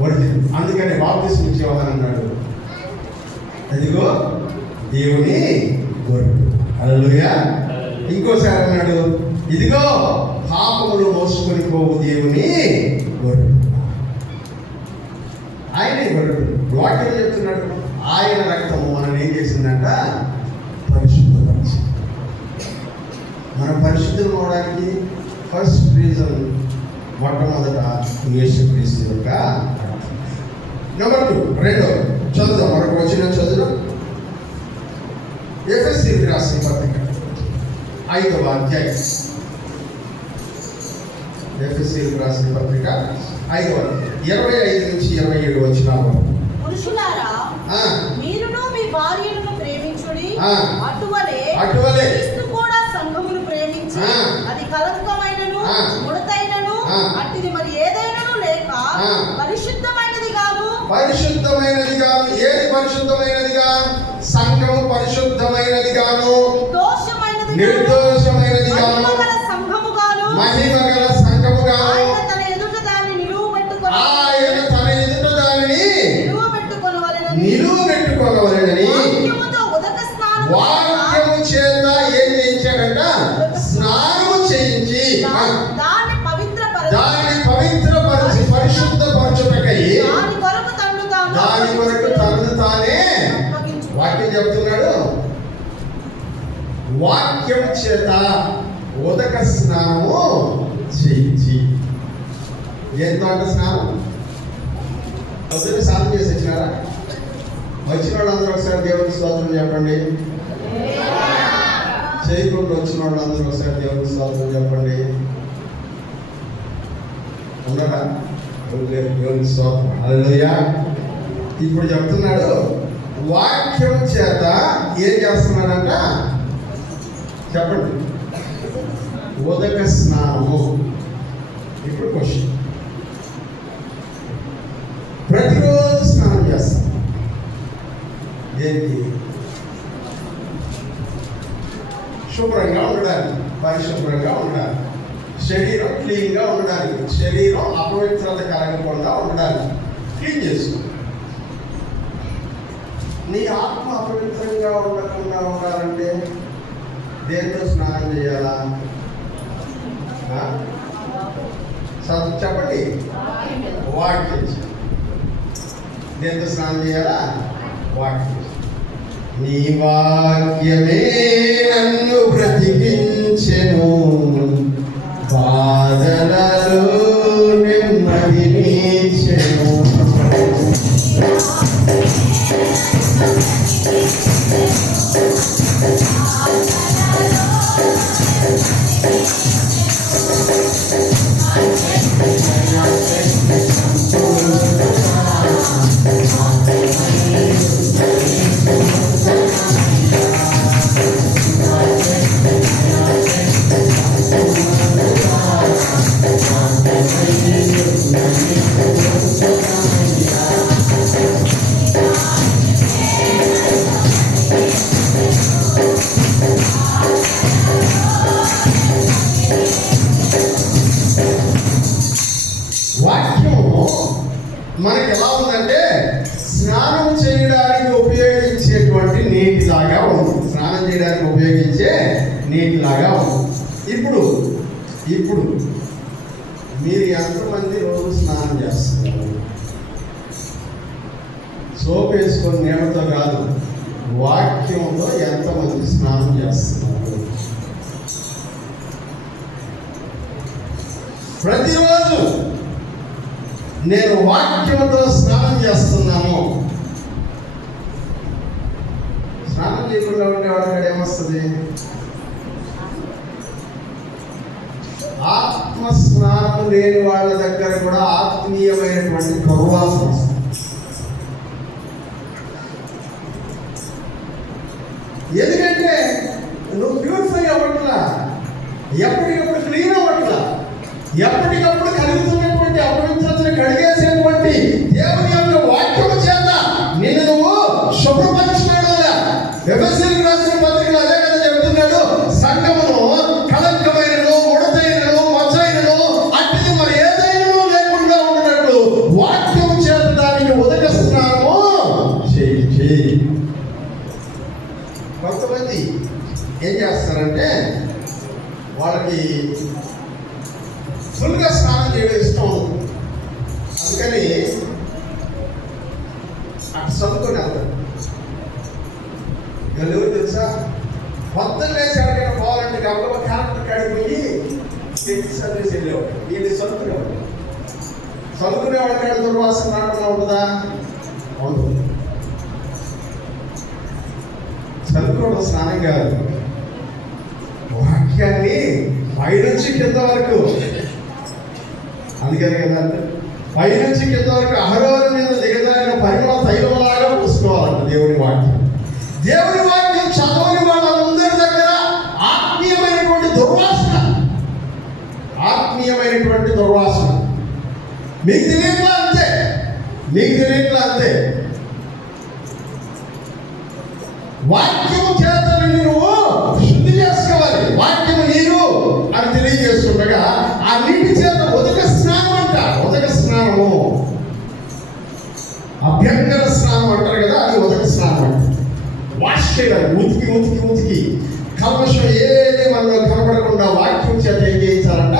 ఒరిజినల్. అందుకని బాప్తిస్మం ఇచ్చే యోహాను అన్నాడు, అదిగో దేవుని గొర్రె. హల్లెలూయా. ఇంకోసారి అన్నాడు, ఇదిగో పాపములు మోసుకొని పోవు దేవుని గొర్రె. ఆయనే గొర్రె. వాక్యం చెప్తున్నాడు, ఆయన రక్తము మనం ఏం చేసిందంట? పరిశుద్ధపరిచి. మనం పరిశుద్ధం అవడానికి ఫస్ట్ రీజన్ మొట్టమొదట యేసుక్రీస్తు యొక్క నెంబర్ 2. రెండో చదువుదాం, మరొక వచనం చదువుదాం. ఎఫెసీయులకు రాసిన పత్రిక 5వ అధ్యాయం. ఎఫెసీయులకు రాసిన పత్రిక 5వ అధ్యాయం 25 నుంచి 27 వచనాలు. పురుషులారా, మీరును మీ భార్యలను ప్రేమించుడి, అటువలే క్రీస్తు కూడా సంఘమును ప్రేమించి అది కలంకమైనను ముడతైనను అట్టిది మరి ఏదైనాను లేక పరిశుద్ధమైనది కాదు. ఏది పరిశుద్ధమైనదిగా? సంఘము పరిశుద్ధమైనది గాను, నిర్దోషమైనది గాను, మహిమగల సంఘము గాను, ఆయన తన ఎదుట దానిని నిలువబెట్టుకొనవలెనని వాక్యము చేత ఏం చేయించాడంట? స్నానము చేయించి దాన్ని పవిత్రపరిచి పరిశుద్ధపరచుటకై దాని కొరకు తనను తానే వాక్యం చెప్తున్నాడు. వాక్యం చేత ఉదక స్నానము చేయించి. ఎంతో అంట స్నానం? పొద్దున్న స్నానం చేసి వచ్చినారా? వచ్చిన వాళ్ళందరూ ఒకసారి దేవునికి స్తోత్రం చెప్పండి. చేయకుండా వచ్చిన వాళ్ళందరూ ఒకసారి దేవునికి స్తోత్రం చెప్పండి. ఉన్నారా? దేవునికి స్తోత్రం. హల్లెలూయా. ఇప్పుడు చెప్తున్నాడు, వాక్యం చేత ఏం చేస్తున్నాడంట? చెప్పండి. ఉదక స్నానము. ఇప్పుడు క్వశ్చన్, ప్రతిరోజు స్నానం చేస్తాం. దేనికి? శుభ్రంగా ఉండడానికి, పరిశుభ్రంగా ఉండడానికి, శరీరం క్లీన్గా ఉండడానికి, శరీరం అపవిత్రత కలగకుండా ఉండడానికి క్లీన్ చేసుకో. నీ ఆత్మ అపవిత్రంగా ఉండకుండా ఉండాలంటే దేంతో స్నానం చేయాలా? చెప్పండి. వాక్యం. దేంతో స్నానం చేయాలా? వాక్యం. నీ వాక్యమే నన్ను బ్రతికించెను, బాధలలో నెమ్మదినిచ్చెను. మనకి ఎలా ఉందంటే స్నానం చేయడానికి ఉపయోగించేటువంటి నీటిలాగా ఉంది. స్నానం చేయడానికి ఉపయోగించే నీటిలాగా ఉంది. ఇప్పుడు మీరు ఎంతమంది రోజు స్నానం చేస్తున్నారు? సోప్ వేసుకొని నీళ్ళతో కాదు, వాక్యంలో ఎంతమంది స్నానం చేస్తున్నారు? ప్రతిరోజు నేను వాక్యంతో స్నానం చేస్తున్నాను. స్నానం చేయకుండా ఉండేవాడు ఏమొస్తుంది? ఆత్మ స్నానం లేని వాళ్ళ దగ్గర కూడా ఆత్మీయమైనటువంటి దుర్వాసన వస్తుంది. ఎందుకంటే నువ్వు ప్యూరిఫై అవ్వట్లా, ఎప్పటికప్పుడు క్లీన్ అవ్వట్లా, ఎప్పటికప్పుడు కలుగుతున్నటువంటి అపవిత్రతను కడిగేసేటువంటి దేవుని యొక్క వాక్యము చేత నిన్ను నువ్వు శుభ్రపరిచినాడు. ఎఫెసీయులకు రాసిన పత్రికలో అదే కదా చెబుతున్నాడు. సంఘమును కళంకమైనను, ముడతైనను, మచ్చైనను అట్టి మరి ఏదైనా లేకుండా ఉన్నట్లు వాక్యము చేత దానికి ఉదక స్నానము చేయి. కొంతమంది ఏం చేస్తారంటే వాళ్ళకి ఫుల్గా స్నానం చేయడం ఇష్టం, అందుకని అటు చదువుకొని వెళ్తారు. ఎవరు తెలుసా? పొద్దున్న లేచి ఎక్కడికైనా పోవాలంటే గబగబా క్యారెక్టర్ కాడిపోయి సర్వీస్ వెళ్ళేవాడు. వీళ్ళు చదువుకునేవాడి కాడ దుర్వాసన రాకుండా ఉంటుందా? ఉంటుంది. చదువుకోవడం స్నానం కాదు, వాక్యాన్ని పైనుంచి కింద వరకు. అందుకని కదా పైనుంచి కింద వరకు అహరోను మీద దిగజారిన పరిమళ తైలంలాగా పూసుకోవాలంట దేవుని వాక్యం. దేవుని వాక్యం చదవని వాళ్ళందరి దగ్గర ఆత్మీయమైనటువంటి దుర్వాసన. మీకు తెలియట్లా అంతే. వాక్యము చేత నువ్వు శుద్ధి చేసుకోవాలి. వాక్యము నీరు అని తెలియజేస్తుండగా ఆ నీటి చేత ఉదక స్నానం అంట. ఉదక స్నానము, అభ్యంగర స్నానం అంటారు కదా, అది ఉదక స్నానం అంట. వాష్ చేయాలి, ఉతికి కల్మషం ఏది మనలో కనబడకుండా వాక్యం చేత ఏం చేయించాలంట?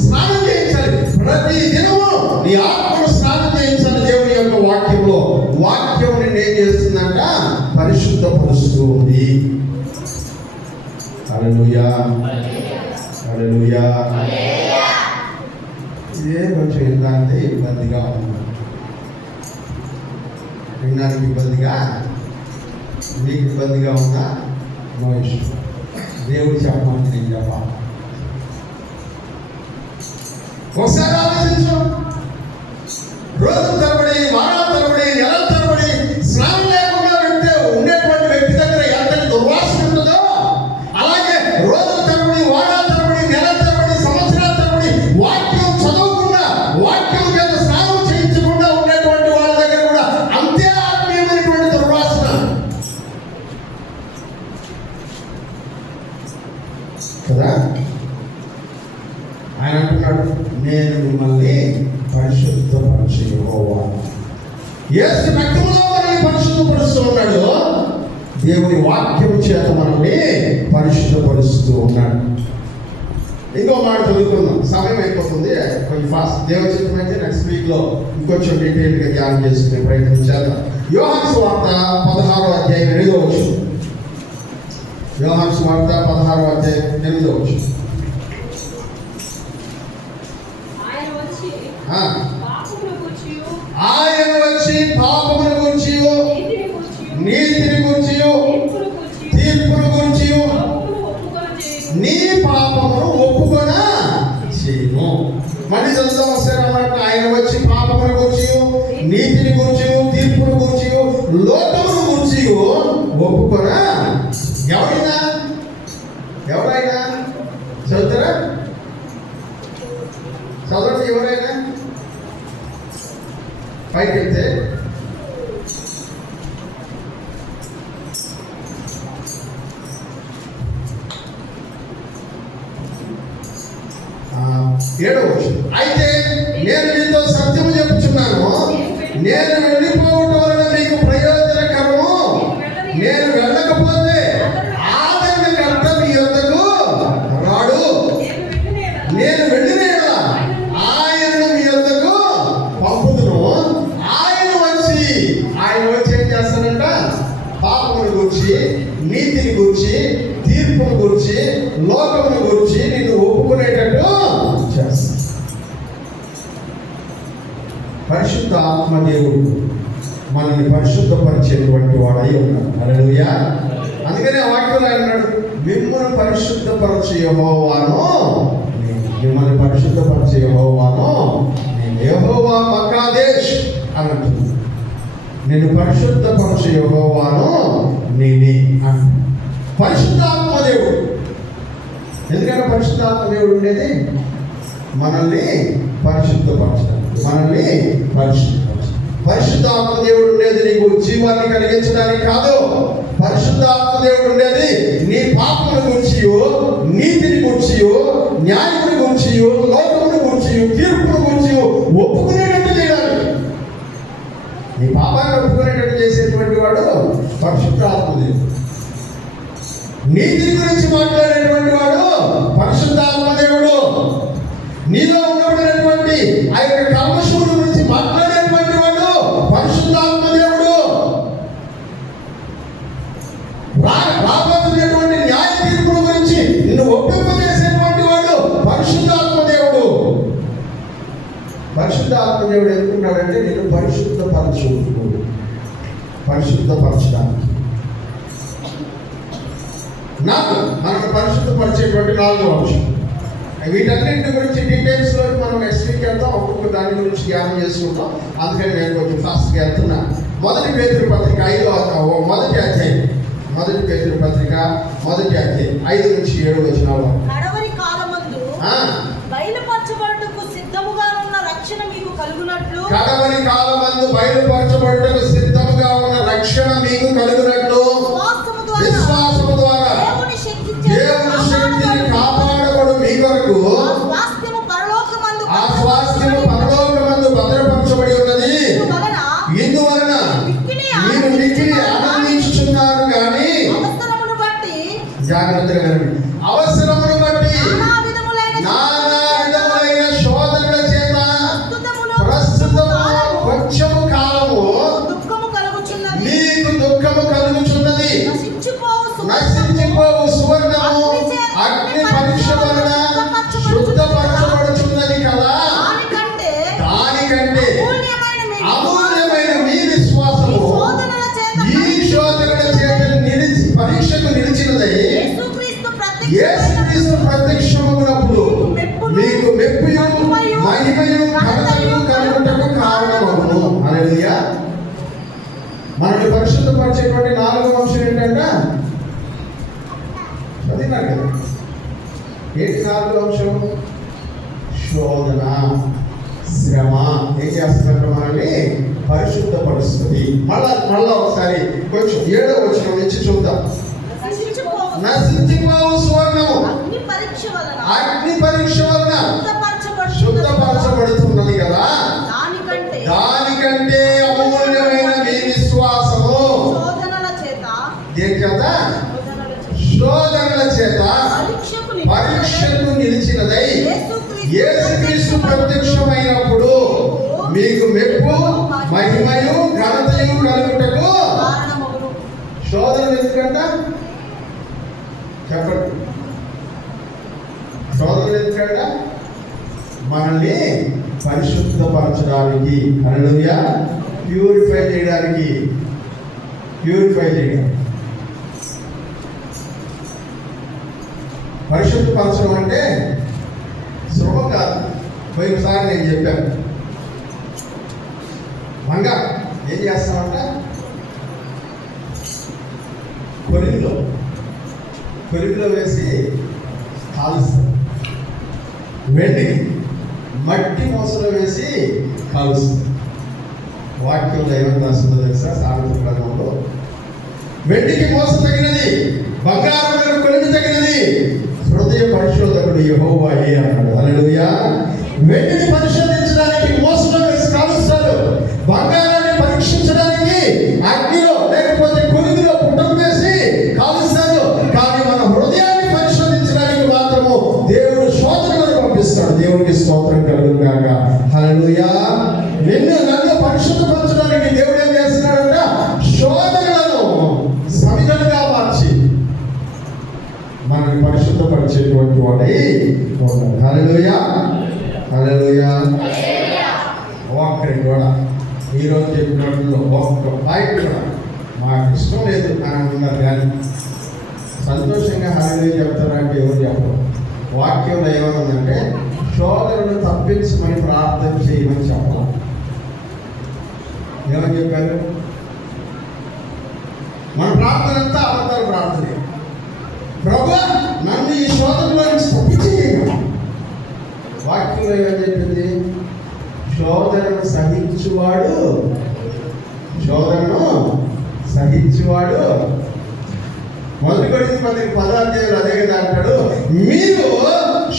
స్నానం చేయించాలి. ప్రతి దినము నీ ఆత్మను స్నానం చేయించాలి. దేవుని యొక్క వాక్యంలో వాక్యం నిన్ను ఏం చేస్తుందంట? పరిశుద్ధపరుస్తుంది. హల్లెలూయా. ఇదే కొంచెం ఏంటంటే ఇబ్బందిగా ఉంది, వినడానికి ఇబ్బందిగా, మీకు ఇబ్బందిగా ఉందా? No issue. దేవుడు చెప్పమంటే నేను చెప్పాలి. ఒకసారి ఆలోచించు. రోజు తరబడి, వారాల తరబడి, నెలల తరబడి స్నానం లేకుండా ఉండేటువంటి వ్యక్తి దగ్గర ఎంతటి దుర్వాసన ఉంటుందో, అలాగే రోజుల తరబడి, వారాల తరబడి, నెలల తరబడి, సంవత్సరాల తరబడి వాక్యం చదవకుండా, వాక్యం చేత స్నానం చేయించకుండా ఉండేటువంటి వాళ్ళ దగ్గర కూడా అంతే ఆత్మీయమైనటువంటి దుర్వాసన. యేసు రక్తములో మనల్ని పరిశుద్ధపరుస్తూ ఉన్నాడు, దేవుని వాక్యం చేత మనల్ని పరిశుద్ధపరుస్తూ ఉన్నాడు. ఇంకో మాట చదువుకుందాం, సమయం అయిపోతుంది కొంచెం ఫాస్ట్. దేవుని చిత్తం అయితే నెక్స్ట్ వీక్లో ఇంకొంచెం డీటెయిల్గా ధ్యానం చేసుకునే ప్రయత్నం చేద్దాం. యోహాను సువార్త 16వ అధ్యాయం 8వ వచనం. యోహాను సువార్త 16వ అధ్యాయం 8వ వచనం. ఆయన వచ్చి ఆ, పాపమును గూర్చియు, ఆయన వచ్చి పాపమును గురించియు నీతిని గూర్చియు, నీతిని గురించియు తీర్పును గూర్చియు, తీర్పును గురించియు పాపమును ఒప్పుకొనజేయును. నీ పాపమును ఒప్పుకొన చేయను. మళ్ళీ చదువుతాం ఒకసారి అన్నమాట. ఆయన వచ్చి పాపమును గురించియు నీతిని గురించియు తీర్పును గురించియు లోకమును గురించియు ఒప్పుకొన. ఎవరైనా చదువుతారా? చదవండి. ఎవరైనా పైకి వెళ్తే ఏడవచ్చు. అయితే నేను మీతో సత్యము చెప్పుచున్నాను, నేను వెళ్ళిపోవటం వలన మీకు ప్రయోజనకరము. నేను వెళ్ళకపోతే ఆదరణకర్త మీ యొద్దకు రాడు. నేను వెళ్ళిన యెడల ఆయనను మీ యొద్దకు పంపుదును. ఆయన వచ్చి ఏం చేస్తాడంట? పాపమును గురించి, నీతిని గురించి, తీర్పును గురించి, లోకమును గురించి నిన్ను ఒప్పుకునేటట్టు చేస్తాడు. పరిశుద్ధ ఆత్మదేవుడు మనల్ని పరిశుద్ధపరిచేటువంటి వాడై ఉన్నాడు. హల్లెలూయా. అందుకనే వాక్యంలో అన్నాడు, మిమ్మల్ని పరిశుద్ధపరచు యెహోవాను నేను. మిమ్మల్ని పరిశుద్ధపరచు యెహోవాను నేను. యెహోవా మకాదేశ్ అని అంటుంది. నేను పరిశుద్ధపరచు యెహోవాను నేనే అంట. పరిశుద్ధాత్మదేవుడు. ఎందుకంటే పరిశుద్ధాత్మదేవుడు ఉండేది మనల్ని పరిశుద్ధపరచడం, మనల్ని పరిశుద్ధాత్మదేవుడు ఉండేది నీకు జీవాన్ని కలిగించడానికి కాదు. పరిశుద్ధాత్మదేవుడు ఉండేది నీ పాపమును గురించియు, నీతిని గురించియు, న్యాయముని గురించియు, లోకమును గురించియు, తీర్పును గురించియు ఒప్పుకునేటట్టు చేయడానికి. నీ పాపాన్ని ఒప్పుకునేటట్టు చేసేటువంటి వాడు పరిశుద్ధాత్మదేవుడు. నీతి గురించి మాట్లాడేటువంటి వాడు పరిశుద్ధాత్మదేవుడు. నీలో ఉండబడినటువంటి ఆ యొక్క కల్మషముల గురించి మాట్లాడేటువంటి వాడు పరిశుద్ధాత్మదేవుడు. రాబోతున్నటువంటి న్యాయ తీర్పుల గురించి నిన్ను ఒప్పింపజేసేటువంటి వాడు పరిశుద్ధాత్మదేవుడు. పరిశుద్ధాత్మదేవుడు ఎందుకున్నాడంటే నిన్ను పరిశుద్ధపరచడానికి. మనకు పరిశుద్ధపరిచేటువంటి 4వ అంశం. వీటన్నింటి గురించి డీటెయిల్స్లో మనం నెక్స్ట్ వీక్ వెళ్తాం. ఒక్కొక్క దాని గురించి ధ్యానం చేసుకుంటాం. అందుకని నేను కొంచెం ఫాస్ట్గా వెళ్తున్నా. మొదటి పేతురు పత్రిక 5వ అధ్యాయం. మొదటి పేతురు పత్రిక 1వ అధ్యాయం 5 నుంచి 7 వచనాలు. కడవరి కాలమందు బయలుపరచబడుటకు సిద్ధముగా ఉన్న రక్షణ మీకు కలుగునట్లు, కడవరి కాలమందు బయలుపరచబడుటకు సిద్ధముగా ఉన్న రక్షణ మీకు కలుగునట్లు విశ్వాసము ద్వారా దేవుని శక్తిని కాపాడబడు మీ కొరకు ఆ స్వాస్థ్యము పరలోకమందు భద్రపరచబడి ఉన్నది. ఇందువలన మీరు మిక్కిలి ఆనందించుచున్నారు కానీ జాగ్రత్తగా వినండి. అవసరమును బట్టి నానా విధములైన శోధనల చేత ప్రస్తుతము కొంచెము కాలము మీకు దుఃఖము కలుగుచున్నది. నశించిపోవు సువర్ణము అగ్ని పరీక్ష వలన శుద్ధపరచబడుచున్నది కదా. దానికంటే అమూల్యమైన మీ విశ్వాసము ఈ శోధనల చేత పరీక్షకు నిలిచినదై యేసుక్రీస్తు ప్రత్యక్షమగునప్పుడు మీకు మెప్పుయు మహిమయు ఘనతయు కలుగుటకు కారణమగును. హల్లెలూయా. మనల్ని పరిశుద్ధపరిచేటువంటి 4వ అంశం ఏంటంటే చదివినారు కదా. ఏంటి 4వ అంశం? శోధన, శ్రమ. ఏం చేస్తున్నట్టు మనల్ని పరిశుద్ధపరుస్తుంది. మళ్ళా ఒకసారి కొంచెం 7వ వచనం నుంచి చూద్దాం. నశించిపోవు సువర్ణము అగ్ని పరీక్ష వలన శుద్ధపరచబడుతున్నది కదా. దానికంటే అమూల్యమైన నిలిచినదై యేసుక్రీస్తు ప్రత్యక్షమైనప్పుడు మీకు మెప్పు మహిమయు ఘనతయు కలుగుటకు కారణమగును. శోధనలు ఎందుకంట చెప్పండి. శోధనలు ఎందుకంట మనల్ని పరిశుద్ధపరచడానికి, హల్లెలూయా, ప్యూరిఫై చేయడానికి. పరిశుద్ధపరచడం అంటే సులభం కాదు. పోయినసారి నేను చెప్పాను, మంగా ఏం చేస్తామంట, కొలిమిలో వేసి కాలుస్తాం. వెండిని మట్టి మోసలో వేసి కాలుస్తాం. వాక్యంలో ఏమని రాస్తుందో తెలుసా? సామెతల గ్రంథంలో, వెండికి మోస తగినది, బంగారం కొలిమి తగినది, హృదయ పరిశోధకుడు యెహోవాయే అన్నాడు. హల్లెలూయా. వెండిని పరిశోధించడానికి మోసలో వేసి కాలుస్తాడు, బంగారాన్ని పరీక్షించడానికి అగ్నిలో లేకపోతే కొలిమిలో పుట్టం వేసి కాలుస్తాడు. కానీ మన హృదయాన్ని పరిశోధించడానికి మాత్రము దేవుడు శోధనలను పంపిస్తాడు. దేవునికి స్తోత్రం కలుగును గాక. హల్లెలూయా. నన్ను పరిశుద్ధపరచడానికి దేవుడు ఏం చేస్తున్నాడంట? శోధనలను సమిధలుగా మార్చి మనల్ని పరిశుద్ధపరిచేటువంటి వాడై ఉన్నాడు. హల్లెలూయా. ఒక్కరి కూడా ఈరోజు చెప్పినట్లో ఒక్క పాయింట్ కూడా మాకు ఇష్టం లేదు అని ఉన్నారు. కానీ సంతోషంగా హల్లెలూయా చెప్తారంటే ఎవరు చెప్పరు. వాక్యంలో ఏమనుందంటే శోధనను తప్పించమని ప్రార్థన చేయమని చెప్పాలి. ఏమని చెప్పారు? మన ప్రార్థన అంతా అబద్ధాల ప్రార్థనే. ప్రభువా నన్ను ఈ శోధనలో నుంచి తప్పించేయను. వాక్యంలో ఏమని చెప్పింది? శోధనను సహించువాడు మొదటి కొరింథీ పత్రిక 10 అదే కదా అంటాడు, మీరు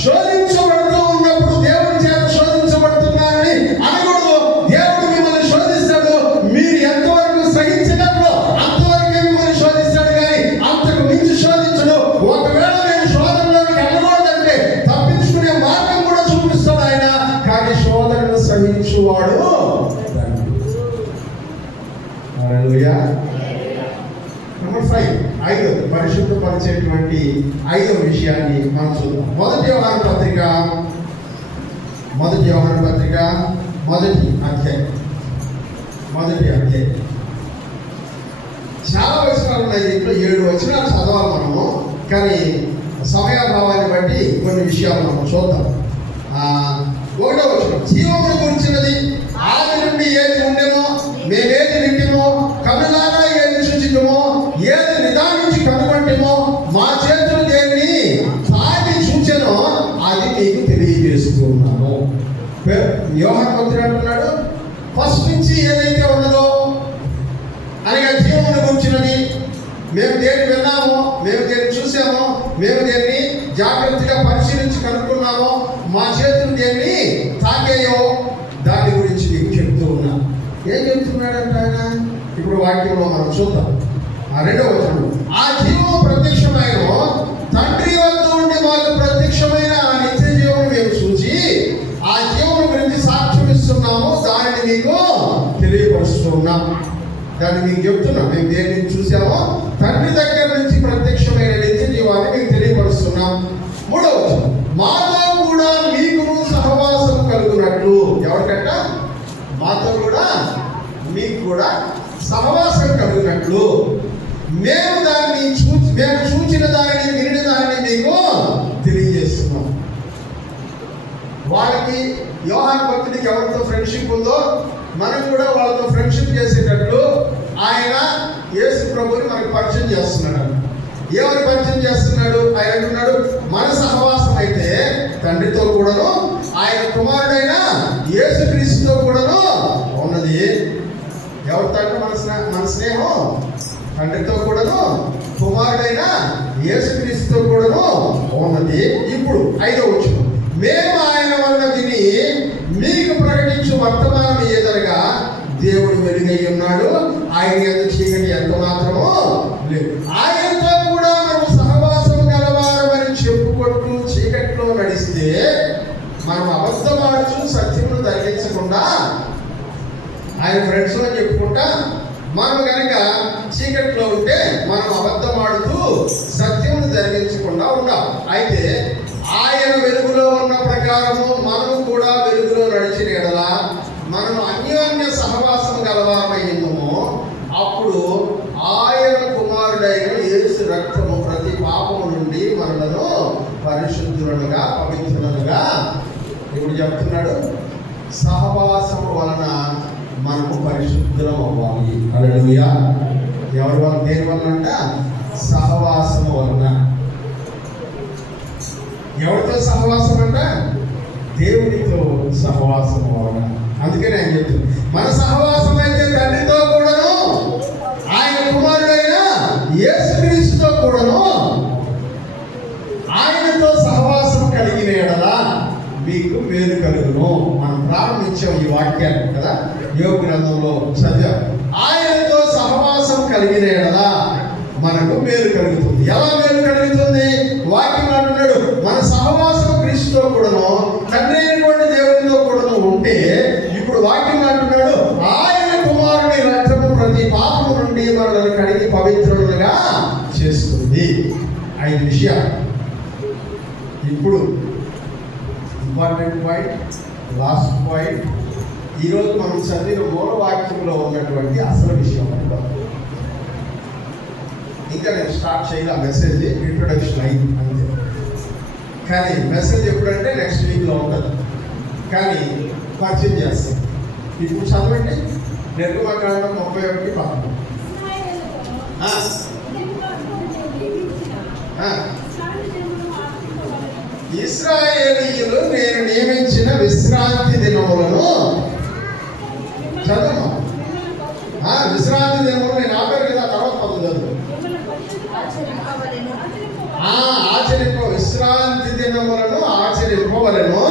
శోధించబడుతూ ఉన్నప్పుడు దేవుని చేత శోధించబడుతున్నారని అనకూడదు. దేవుడు మిమ్మల్ని శోధిస్తాడు, మీరు ఎంతవరకు సహించగలరో అంతవరకే మిమ్మల్ని శోధిస్తాడు, కానీ అంతకు మించి శోధించడు. ఒకవేళ నేను శోధనలోకి వెళ్ళకూడదంటే తప్పించుకునే మార్గం కూడా చూపిస్తాడు ఆయన. కానీ శోధనను సహించువాడు. హల్లెలూయా. నెంబర్ 5, ఐదవది పరిశుద్ధపరిచేటువంటి 5వ విషయాన్ని మనం చూద్దాం. మొదటి యోహాను పత్రిక మొదటి అధ్యాయం. చాలా వచనాలు ఉన్నాయి దీంట్లో. 7 వచనాలు చదవాలి మనము, కానీ సమయాభావాన్ని బట్టి కొన్ని విషయాలు మనం చూద్దాం. 1వ వచనం, జీవమును గురించినది, ఆది నుండి ఏది ఉండేమో, మేమేది వింటిమో, కనులారా ఏది చూచితమో, ఏది నిదానించి కనుగొంటేమో, మా చేతులు దేన్ని తాగి చూచెనో అది మీకు తెలియజేస్తున్నాను. యోహాను భక్తుడు అంటున్నాడు, ఫస్ట్ నుంచి ఏదైతే ఉన్నదో అనగా జీవమును గురించినది, మేము దేన్ని విన్నామో, మేము దేన్ని చూసామో, మేము దేన్ని జాగ్రత్తగా పరిశీలించి కనుక్కున్నామో, మా చేతులు దేన్ని తాకేయో దాని గురించి మీకు చెప్తూ ఉన్నా. ఏం చెప్తున్నాడంట ఆయన? ఇప్పుడు వాక్యంలో మనం చూద్దాం. 2వ వచనం, ఆ జీవము ప్రత్యక్షమైన తండ్రి వద్ద ఉండి మాకు ప్రత్యక్షమైన ఆ నిత్య జీవము మేము చూసి ఆ జీవము గురించి సాక్ష్యం ఇస్తున్నాము, దానిని మీకు తెలియపరుస్తున్నాం. దాన్ని మీకు చెప్తున్నాం. మేము దేన్ని చూసామో తండ్రి దగ్గర నుంచి ప్రత్యక్షమైన నిత్య జీవాన్ని మీకు తెలియపరుస్తున్నాం. 3వ వచనం, మాతో కూడా మీకును సహవాసం కలుగునట్లు. ఎవరికంట? మాతో కూడా మీకు కూడా సహవాసం కలుగునట్లు మేము చూచిన దానిని వినిన దానిని మీకు తెలియజేస్తున్నాం. వాళ్ళకి యోహాను భక్తుడికి ఎవరితో ఫ్రెండ్షిప్ ఉందో మనం కూడా వాళ్ళతో ఫ్రెండ్షిప్ చేసేటట్లు ఆయన యేసు ప్రభువుని మనకు పరిచయం చేస్తున్నాడు. ఏమని పరిచయం చేస్తున్నాడు? ఆయన అంటున్నాడు, మన సహవాసం అయితే తండ్రితో కూడాను ఆయన కుమారుడైన యేసుక్రీస్తుతో కూడాను ఉన్నది. ఎవరితో? మన స్నేహం తండ్రితో కూడాను కుమారుడైన యేసుక్రీస్తుతో కూడాను ఉన్నది. ఇప్పుడు 5వ వచనం, మేము ఆయన వల్ల విని మీకు ప్రకటించు వర్తమానం ఏదనగా దేవుడు వెలుగై ఉన్నాడు, ఆయన యందు చీకటి ఎంత మాత్రమో లేదు. ఆయనతో కూడా మనం సహవాసం గలవారమని చెప్పుకుంటూ చీకట్లో నడిస్తే ఆచరించకుండా ఆయన ఫ్రెండ్స్ అని చెప్పుకుంటా మనం కనుక చీకట్లో ఉంటే మనం అబద్ధం ఆడుతూ సత్యమును జరిగించకుండా ఉండాం. అయితే ఆయన వెలుగులో ఉన్న ప్రకారము మనం కూడా వెలుగులో నడిచిన ఎడల మనం అన్యోన్య సహవాసం గలవారమైందము. అప్పుడు ఆయన కుమారుడైన యేసు రక్తము ప్రతి పాపము నుండి మనలను పరిశుద్ధులుగా పవిత్రులుగా ఇప్పుడు చెప్తున్నాడు. సహవాసము వలన మనము పరిశుద్ధులం అవ్వాలి. హల్లెలూయా. ఎవరి వల్ల? దేని వలన అంట? సహవాసము వలన. ఎవరితో సహవాసం అంట? దేవునితో సహవాసము వలన. అందుకని ఆయన చెప్తుంది, మన సహవాసం అయితే తండ్రితో కూడాను ఆయన కుమారుడైన యేసుక్రీస్తుతో కూడాను ఆయనతో సహవాసం కలిగిన ఎడల మీకు మేలు కలుగును. మనం ప్రారంభించాం ఈ వాక్యాన్ని కదా, యోగ గ్రంథంలో చదివాం. ఆయనతో సహవాసం కలిగిన ఎడల మనకు మేలు కలుగుతుంది. ఎలా మేలు కలుగుతుంది? వాక్యం అంటున్నాడు, మన సహవాసం క్రీస్తుతో కూడాను తండ్రి అయినటువంటి దేవునితో కూడాను ఉంటే, ఇప్పుడు వాక్యం అంటున్నాడు ఆయన కుమారుని రక్తము ప్రతి పాపము నుండి మనల్ని కడిగి పవిత్రులుగా చేస్తుంది. 5 విషయాలు. ఇప్పుడు ఇంపార్టెంట్ పాయింట్, లాస్ట్ పాయింట్, ఈరోజు మనం చదివిన మూల వాక్యంలో ఉన్నటువంటి అసలు విషయం అంటాం. ఇంకా నేను స్టార్ట్ చేయాలి. ఆ మెసేజ్ ఇంట్రొడక్షన్ అయింది అంతే. కానీ మెసేజ్ ఎప్పుడంటే నెక్స్ట్ వీక్లో ఉంటుంది. కానీ పరిచయం చేస్తాం. ఇప్పుడు చదవండి. నిర్గమకాండం 31:11. ఇశ్రాయేలీయులు నేను నియమించిన విశ్రాంతి దినములను చదువు. విశ్రాంతి దినములు నేను ఆపారు కదా, తర్వాత చదువు. విశ్రాంతి దినములను ఆచరింపవలెను.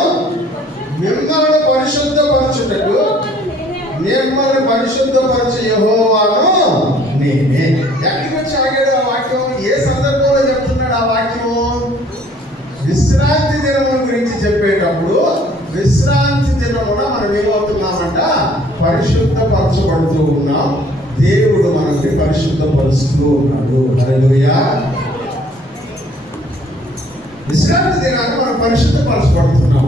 మిమ్మల్ని పరిశుద్ధపరచుటకు మిమ్మల్ని పరిశుద్ధపరచు యెహోవాను నేనే. ఎక్కడికి వచ్చి ఆగాడు ఆ వాక్యం? ఏ సందర్భంలో చెప్తున్నాడు ఆ వాక్యము? విశ్రాంతి దినముల గురించి చెప్పేటప్పుడు విశ్రాంతి దినమున మనం ఏమవుతున్నామంట? పరిశుద్ధపరచబడుతూ ఉన్నాం. దేవుడు మనల్ని పరిశుద్ధపరుస్తూ ఉన్నాడు. హల్లెలూయా. విశ్రాంతి దినాన్ని మనం పరిశుద్ధపరచబడుతున్నాం.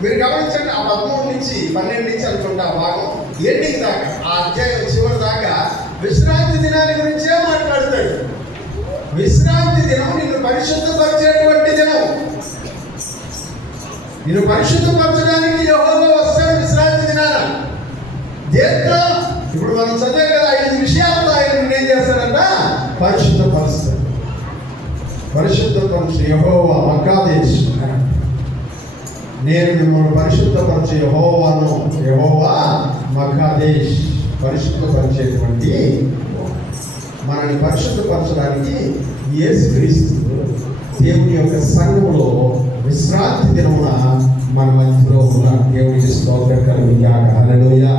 మీరు గమనించండి, ఆ 13 నుంచి 12 నుంచి అనుకుంటా భాగం ఎండింగ్ దాకా, ఆ అధ్యాయం చివరి దాకా విశ్రాంతి దినాన్ని గురించే మాట్లాడతాడు. విశ్రాంతి దినం నిన్ను పరిశుద్ధపరిచేటువంటి దినం. నిన్ను పరిశుద్ధపరచడానికి యెహోవా వస్తాడు విశ్రాంతి దినాన. దేంతో? ఇప్పుడు మనం చదివే కదా 5 విషయాలతో ఆయన ఏం చేస్తాడంట? పరిశుద్ధపరుస్తాడు. పరిశుద్ధపరచు యెహోవా మక్కాదేశ్. నేను మిమ్మల్ని పరిశుద్ధపరచు యెహోవాను. యెహోవా మక్కాదేశ్, పరిశుద్ధపరిచేటువంటి. మనల్ని పరిశుద్ధపరచడానికి యేసుక్రీస్తు దేవుని యొక్క సంఘములో విశ్రాంతి దినమున మన మధ్యలో ఉన్న దేవునికి స్తోత్రం కలుగుగాక. హల్లెలూయా.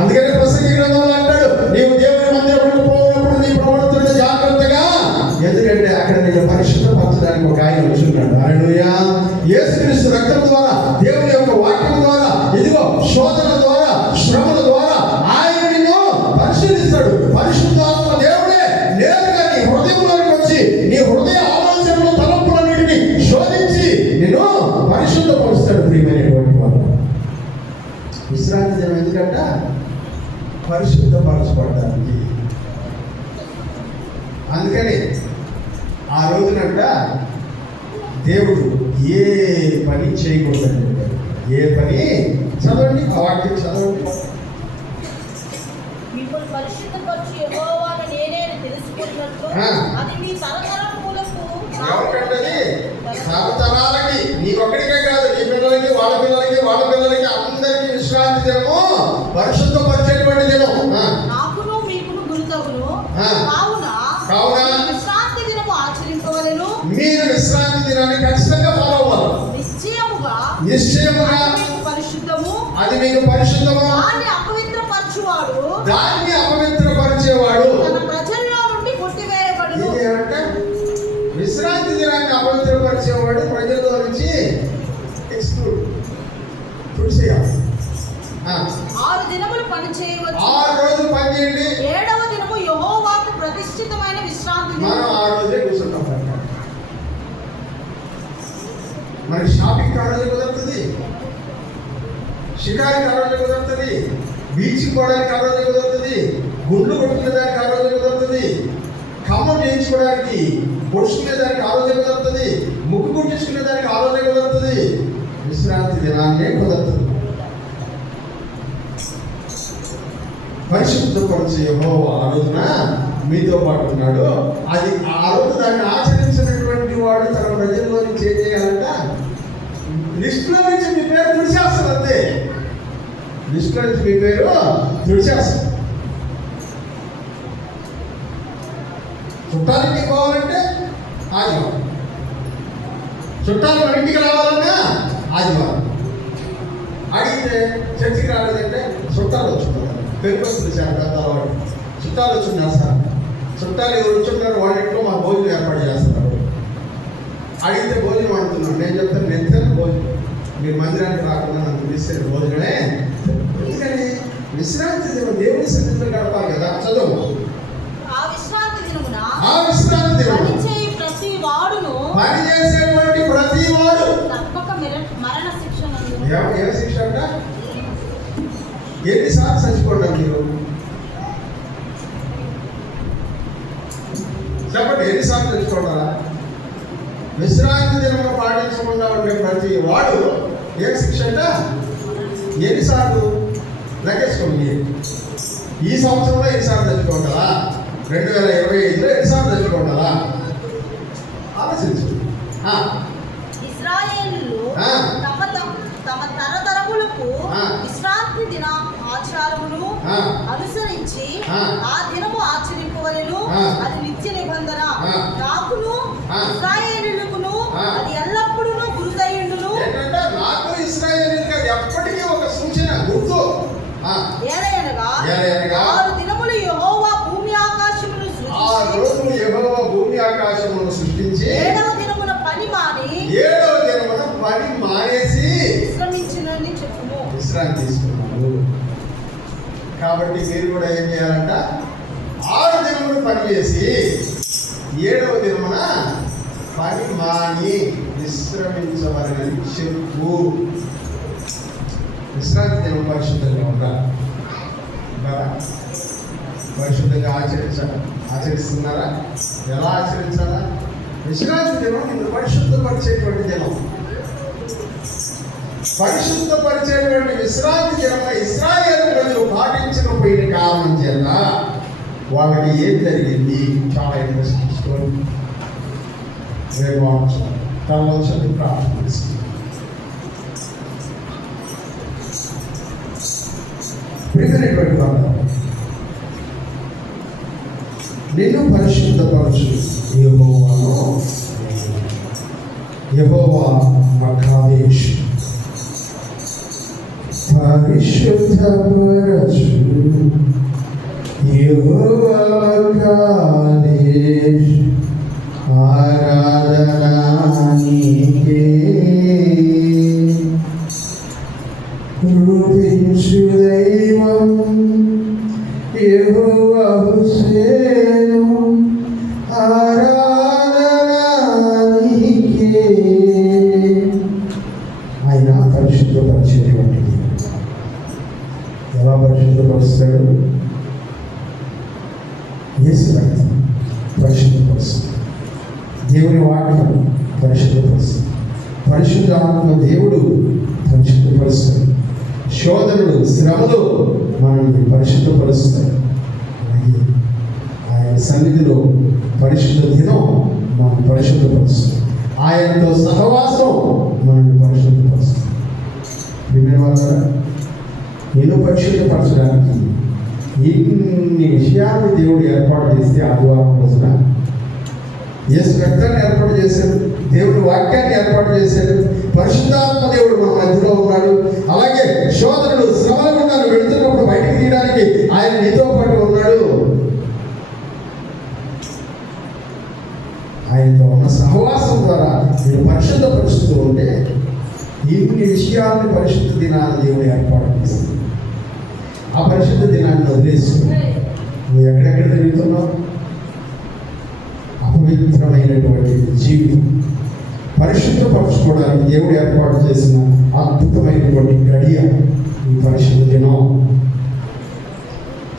అందుకని ప్రసంగి గ్రంథంలో అంటాడు, నీవు దేవుని మందిరమునకు పోయినప్పుడు నీ ప్రవర్తన జాగ్రత్తగా, ఎందుకంటే అక్కడ నేను పరిశుద్ధపరచడానికి ఒక ఆయన వచ్చున్నాడు. హల్లెలూయా. యేసుక్రీస్తు రక్తం ద్వారా, దేవుని యొక్క వాక్యం ద్వారా, ఇదిగో శోధన ద్వారా, శ్రమల ద్వారా ఆయన నిన్ను పరిశీలిస్తాడు. పరిశుద్ధాత్మ దేవుడే నేరుగా నీ హృదయంలోకి వచ్చి నీ హృదయ ఆలోచనలు తలంపులన్నిటిని శోధించి నిన్ను పరిశుద్ధపరుస్తాడు. ప్రియమైనటువంటి వారు, విశ్రాంతి దినం ఎందుకంట? పరిశుద్ధపరచబడడానికి. అందుకని ఆ రోజునంట దేవుడు ఏ పని చేయకూడదని చెప్పాడు. ఏ పని? చదవండి, ఆ వాక్యం చదవండి. మిమ్మల్ని పరిశుద్ధపరచు యెహోవాను నేనే తెలుసుకున్నట్లు అది మీ తరతరములకు. ఎవరికంటది? తరతరాలకి. నీకొక్కడికే కాదు, నీ పిల్లలకి, వాళ్ళ పిల్లలకి, వాళ్ళ పిల్లలకి, అందరికీ విశ్రాంతి దినము పరిశుద్ధపరిచేటువంటి దినం. నాకును మీకును గురుతగును. కావున విశ్రాంతి దినము ఆచరింపవలెను. మీరు విశ్రాంతి దినాన్ని ఖచ్చితంగా ఫాలో అవ్వాలి. నిశ్చయముగా పరిశుద్ధము. అది మీకు పరిశుద్ధము. దాన్ని అపవిత్రపరిచేవాడు తన ప్రజల్లో నుండి కొట్టివేయబడును. అంటే విశ్రాంతి దినాన్ని అపవిత్రపరిచేవాడు ప్రజల్లో నుంచి ఎక్స్క్లూడ్. పని చేయవచ్చు. 6 రోజులు పని చేయండి. 7వ దినము యెహోవాకు ప్రతిష్ఠితమైన విశ్రాంతి దినము. మనం ఆ రోజే కూర్చుంటాం పక్క. మనకి షాపింగ్ ఆ రోజే కుదురుతుంది, షికారికి ఆ రోజే కుదురుతుంది, బీచ్ పోవడానికి ఆ రోజే కుదురుతుంది, గుండ్లు కొట్టుకునేదానికి ఆ రోజే కుదురుతుంది, ఖమ్మం చేయించుకోవడానికి పొడుచుకునేదానికి ఆ రోజే కుదురుతుంది, ముక్కు కుట్టించుకునేదానికి ఆ రోజే కుదురుతుంది. విశ్రాంతి దినాన్నే కుదరదు. పరిశుద్ధపరిచే యెహోవా ఆ రోజున మీతో పాటు ఉన్నాడు. అది ఆ రోజు దాన్ని ఆచరించినటువంటి వాడు తన ప్రజల్లో నుంచి ఏం చేయాలంట? లిస్టులో నుంచి మీ పేరు తుడిచేస్తారు అంతే. లిస్టులో నుంచి మీ పేరు తుడిచేస్తారు. చుట్టాలకి పోవాలంటే ఆదివారం, చుట్టాలు మన ఇంటికి రావాలన్నా ఆదివారం. అడిగితే చర్చికి రాలేదంటే చుట్టాలు వచ్చున్నారు, పెరుగుతుంది సార్ పెద్దవాడు, చుట్టాలు వచ్చున్నారు సార్, చుట్టాలు ఎవరు వచ్చున్నారు వాళ్ళ ఇంట్లో మా భోజనం ఏర్పాటు చేస్తున్నారు. అడిగితే భోజనం అంటున్నాను, నేను చెప్తాను నేను భోజనం, మీరు మందిరానికి రాకుండా నన్ను పిలిస్తే భోజనమే. ఎందుకని? విశ్రాంతి దినం దేవుని సన్నిధిలో గడపాలి కదా. చదువు. ఆ విశ్రాంతి దినమున పని చేసేటువంటి ప్రతి వాడు తప్పక మరణ శిక్ష నందు. ఏ శిక్ష అంట? ఎన్నిసార్లు చచ్చిపోండి మీరు చెప్పండి, ఎన్నిసార్లు చచ్చిపోతారా? విశ్రాంతి దినమును పాటించకుండా ఉండే ప్రతి వాడు ఏ శిక్ష అంట? ఎన్నిసార్లు లెక్కేసుకోండి. ఈ సంవత్సరంలో ఎన్నిసార్లు చచ్చిపోతారా? 2025లో ఎన్నిసార్లు చచ్చిపోతారా? ఆలోచించు. ఇశ్రాయేలీయులు తమ తరతరములకు విశ్రాంతి దిన ఆచారమును అనుసరించి ఆ దినము ఆచరింపవలెను. అది నిత్య నిబంధన. నాకును ఇశ్రాయేలీయులకును అది ఎల్లప్పుడూ గుర్తయుండును. నాకు ఇశ్రాయేలీయులకు అది ఎప్పటికీ ఒక సూచన, గుర్తు. ఏలయనగా 6 దినములు యెహోవా భూమి ఆకాశమును సృష్టించి, ఆ రోజు యెహోవా భూమి ఆకాశమును సృష్టించి 7వ దినమున పని మానేసి విశ్రమించునని చెప్పుము. విశ్రాంతి తీసుకున్నాడు. కాబట్టి మీరు కూడా ఏం చేయాలంట? 6 దినములు పని చేసి 7వ దినమున పని మాని విశ్రమించవలనని చెప్పు. విశ్రాంతి దినం పరిశుద్ధంగా ఉండాలి కదా. పరిశుద్ధంగా ఆచరిస్తున్నారా? ఎలా ఆచరించాలా? విశ్రాంతి దినం నిన్ను పరిశుద్ధపరిచేటువంటి దినం. పరిశుద్ధపరిచేటువంటి విశ్రాంతి దినం ఇశ్రాయేలు ప్రజలు పాటించకపోయిన కారణం చేత వాళ్ళకి ఏం జరిగింది? చాలా ఇంట్రెస్టింగ్ స్టోరీ. రేపు తలవంచని ప్రార్థిస్తుంది. ప్రియమైనటువంటి వారు, నిన్ను పరిశుద్ధపరచు యెహోవాను, యెహోవా మకాదేశ్. పరిశుద్ధపరచు యెహోవా మకాదేశ్. ఆరాధనా నీకే. రూపించు దైవం యెహోవా హుస్సేను. ఆరాధనా నీకే. ఆయన పరిశుద్ధపరిచేటువంటిది. ఎలా పరిశుద్ధపరుస్తాడు? యేసు రక్తం పరిశుద్ధపరుస్తుంది. దేవుని వాక్యం పరిశుద్ధపరుస్తుంది. పరిశుద్ధ ఆత్మ దేవుడు పరిశుద్ధపరుస్తాడు. శోధనలు, శ్రమలు మనల్ని పరిశుద్ధపరుస్తాయి. అలాగే ఆయన సన్నిధిలో పరిశుద్ధ దినం మనం పరిశుద్ధపరుస్తుంది. ఆయనతో సహవాసం మనల్ని పరిశుద్ధపరుస్తుంది. నేను పరిశుద్ధపరచడానికి ఇన్ని విషయాన్ని దేవుడు ఏర్పాటు చేస్తే ఆదివారం రోజున యేసు రక్తాన్ని ఏర్పాటు చేశాడు, దేవుడు వాక్యాన్ని ఏర్పాటు చేశాడు, పరిశుద్ధాత్మ దేవుడు మన మధ్యలో ఉన్నాడు. అలాగే శోధనలు, శ్రమలు ఉన్నాడు, వెళుతున్నప్పుడు బయటికి తీయడానికి ఆయన నీతో పాటు ఉన్నాడు. ఆయనతో ఉన్న సహవాసం ద్వారా నేను పరిశుద్ధపరుస్తూ ఉంటే ఇన్ని విషయాన్ని పరిశుద్ధ దినాన్ని దేవుడు ఏర్పాటు చేస్తుంది. ఆ పరిశుద్ధ దినాన్ని వదిలేసి నువ్వు ఎక్కడెక్కడ తిరుగుతున్నావు? అపవిత్రమైనటువంటి జీవితం పరిశుద్ధపరచుకోవడానికి దేవుడు ఏర్పాటు చేసిన అద్భుతమైనటువంటి గడియ ఈ పరిశుద్ధ దినం.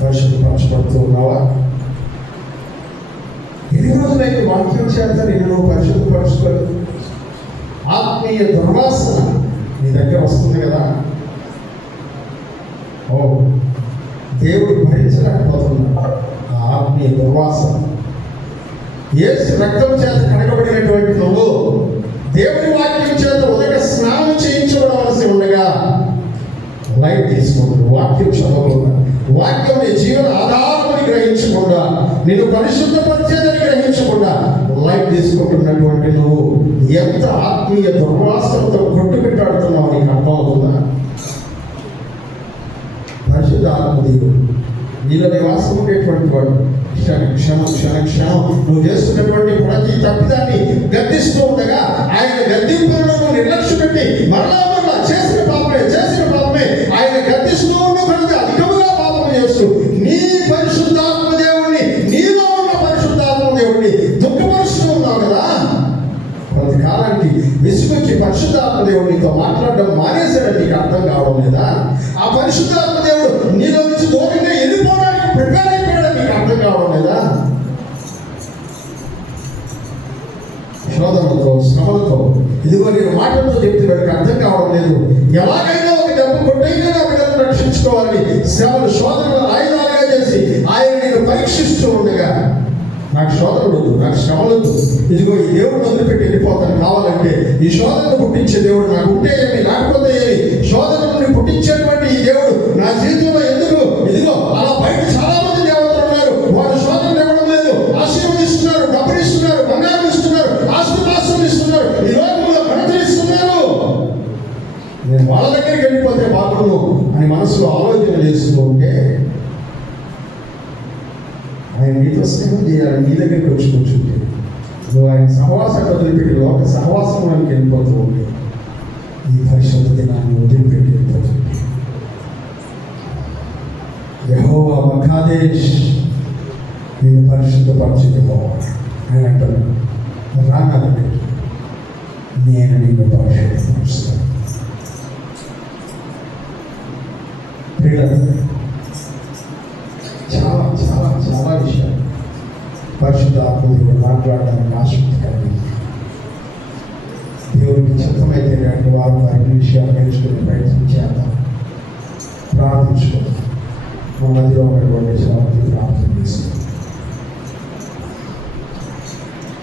పరిశుద్ధపరచబడుతూ ఉన్నావా? ఎన్ని రోజులైతే వాక్యం చేత నేను పరిశుద్ధపరచుకోలేదు. ఆత్మీయ దుర్వాసన నీ దగ్గర వస్తుంది కదా. ఓ దేవుడు భరించలేకపోతున్నాడు ఆ ఆత్మీయ దుర్వాసన. యేసు రక్తం చేత కడగబడినటువంటి నువ్వు దేవుని వాక్యం చేత ఉదక స్నానం చేయించబడవలసి ఉండగా లైట్ తీసుకుంటూ వాక్యం చదవకుండా, వాక్యం నీ జీవన ఆధారమని గ్రహించకుండా, నిన్ను పరిశుద్ధపరిచేదని గ్రహించకుండా లైట్ తీసుకుంటున్నటువంటి నువ్వు ఎంత ఆత్మీయ దుర్వాసనతో కొట్టుపెట్టాడుతున్నావు నీకు అర్థమవుతుందా? పరిశుద్ధ ఆత్మదేవుడు నీలో నివాసం ఉండేటువంటి వాడు క్షణం నువ్వు చేస్తున్నటువంటి ప్రతి తప్పిదాన్ని గద్దిస్తూ ఉండగా ఆయన గద్దింపులను నిర్లక్ష్యం పెట్టి మరలా చేసిన పాపమే ఆయన గద్దిస్తూ ఉండు కనుక అధికముగా పాపం చేస్తూ నీ పరిశుద్ధాత్మ దేవుడిని, నీలో ఉన్న పరిశుద్ధాత్మ దేవుడిని దుఃఖపరుస్తూ ఉన్నావు కదా. ప్రతి కాలానికి విసుగుచ్చి పరిశుద్ధాత్మ దేవుడితో మాట్లాడడం మానేశాడని నీకు అర్థం కావడం లేదా? ఆ పరిశుద్ధాత్మ దేవుడు నీలో నుంచి దూరంగా వెళ్ళిపోవడానికి ప్రిపేర్ అయిపోయాడని నీకు అర్థం కావడం లేదా? శోధనలతో, శ్రమలతో, ఇదిగో నేను మాటలతో చెప్తే వాడికి అర్థం కావడం లేదు. ఎలాగైనా ఒక దెబ్బ కొట్టైనా నా బిడ్డను రక్షించుకోవాలని శ్రమలు, శోధనలు ఆయుధాలుగా చేసి ఆయన నేను పరీక్షిస్తూ ఉండగా నాకు శోధనలు వద్దు, నాకు శ్రమలొద్దు, ఇదిగో ఈ దేవుడిని వదిలిపెట్టి వెళ్ళిపోతాను. కావాలంటే ఈ శోధనను పుట్టించే దేవుడు నాకు ఉంటే ఏమి, లేకపోతే ఏమి, శోధనను పుట్టించేటువంటి ఈ దేవుడు నా జీవితంలో ఎందుకు? ఇదిగో అలా బయట చాలా మంది దేవతలు ఉన్నారు, వాళ్ళు శోధన ఇవ్వడం లేదు, ఆశీర్వదిస్తున్నారు, డబ్బులు ఇస్తున్నారు, బంగారం ఇస్తున్నారు, ఆస్తులు ఇస్తున్నారు, ఈ లోకంలో ఘనతలు ఇస్తున్నారు. నేను వాళ్ళ దగ్గరికి వెళ్ళిపోతే బాగుండు అని మనసులో ఆలోచన చేస్తూ ఉంటే ఆయన నీతో స్నేహం చేయాలి. నీ దగ్గరికి వచ్చి కూర్చుంటే నువ్వు ఆయన సహవాసాన్ని వదిలిపెట్టి లోక సహవాసంలోకి వెళ్ళిపోతూ ఉంటే ఈ పరిశుద్ధ దినాన్ని వదిలిపెట్టి వెళ్ళిపోతుంది. యెహోవా మకాదేశ్ నేను పరిశుద్ధపరచుకోవాలి ఆయన అంటున్నాను. రాగాలంటే నేను నిన్ను పరిశుద్ధపరుస్తాను. చాలా చాలా చాలా విషయాలు పరిశుద్ధ ఆత్మదేవుడు మాట్లాడడానికి ఆసక్తి కలిగింది. దేవుడికి చిత్తమైతే వారి విషయాలు నేర్చుకునే ప్రయత్నం చేద్దాం, ప్రార్థించుకుందాం. మన మధ్యలో ఉన్నటువంటి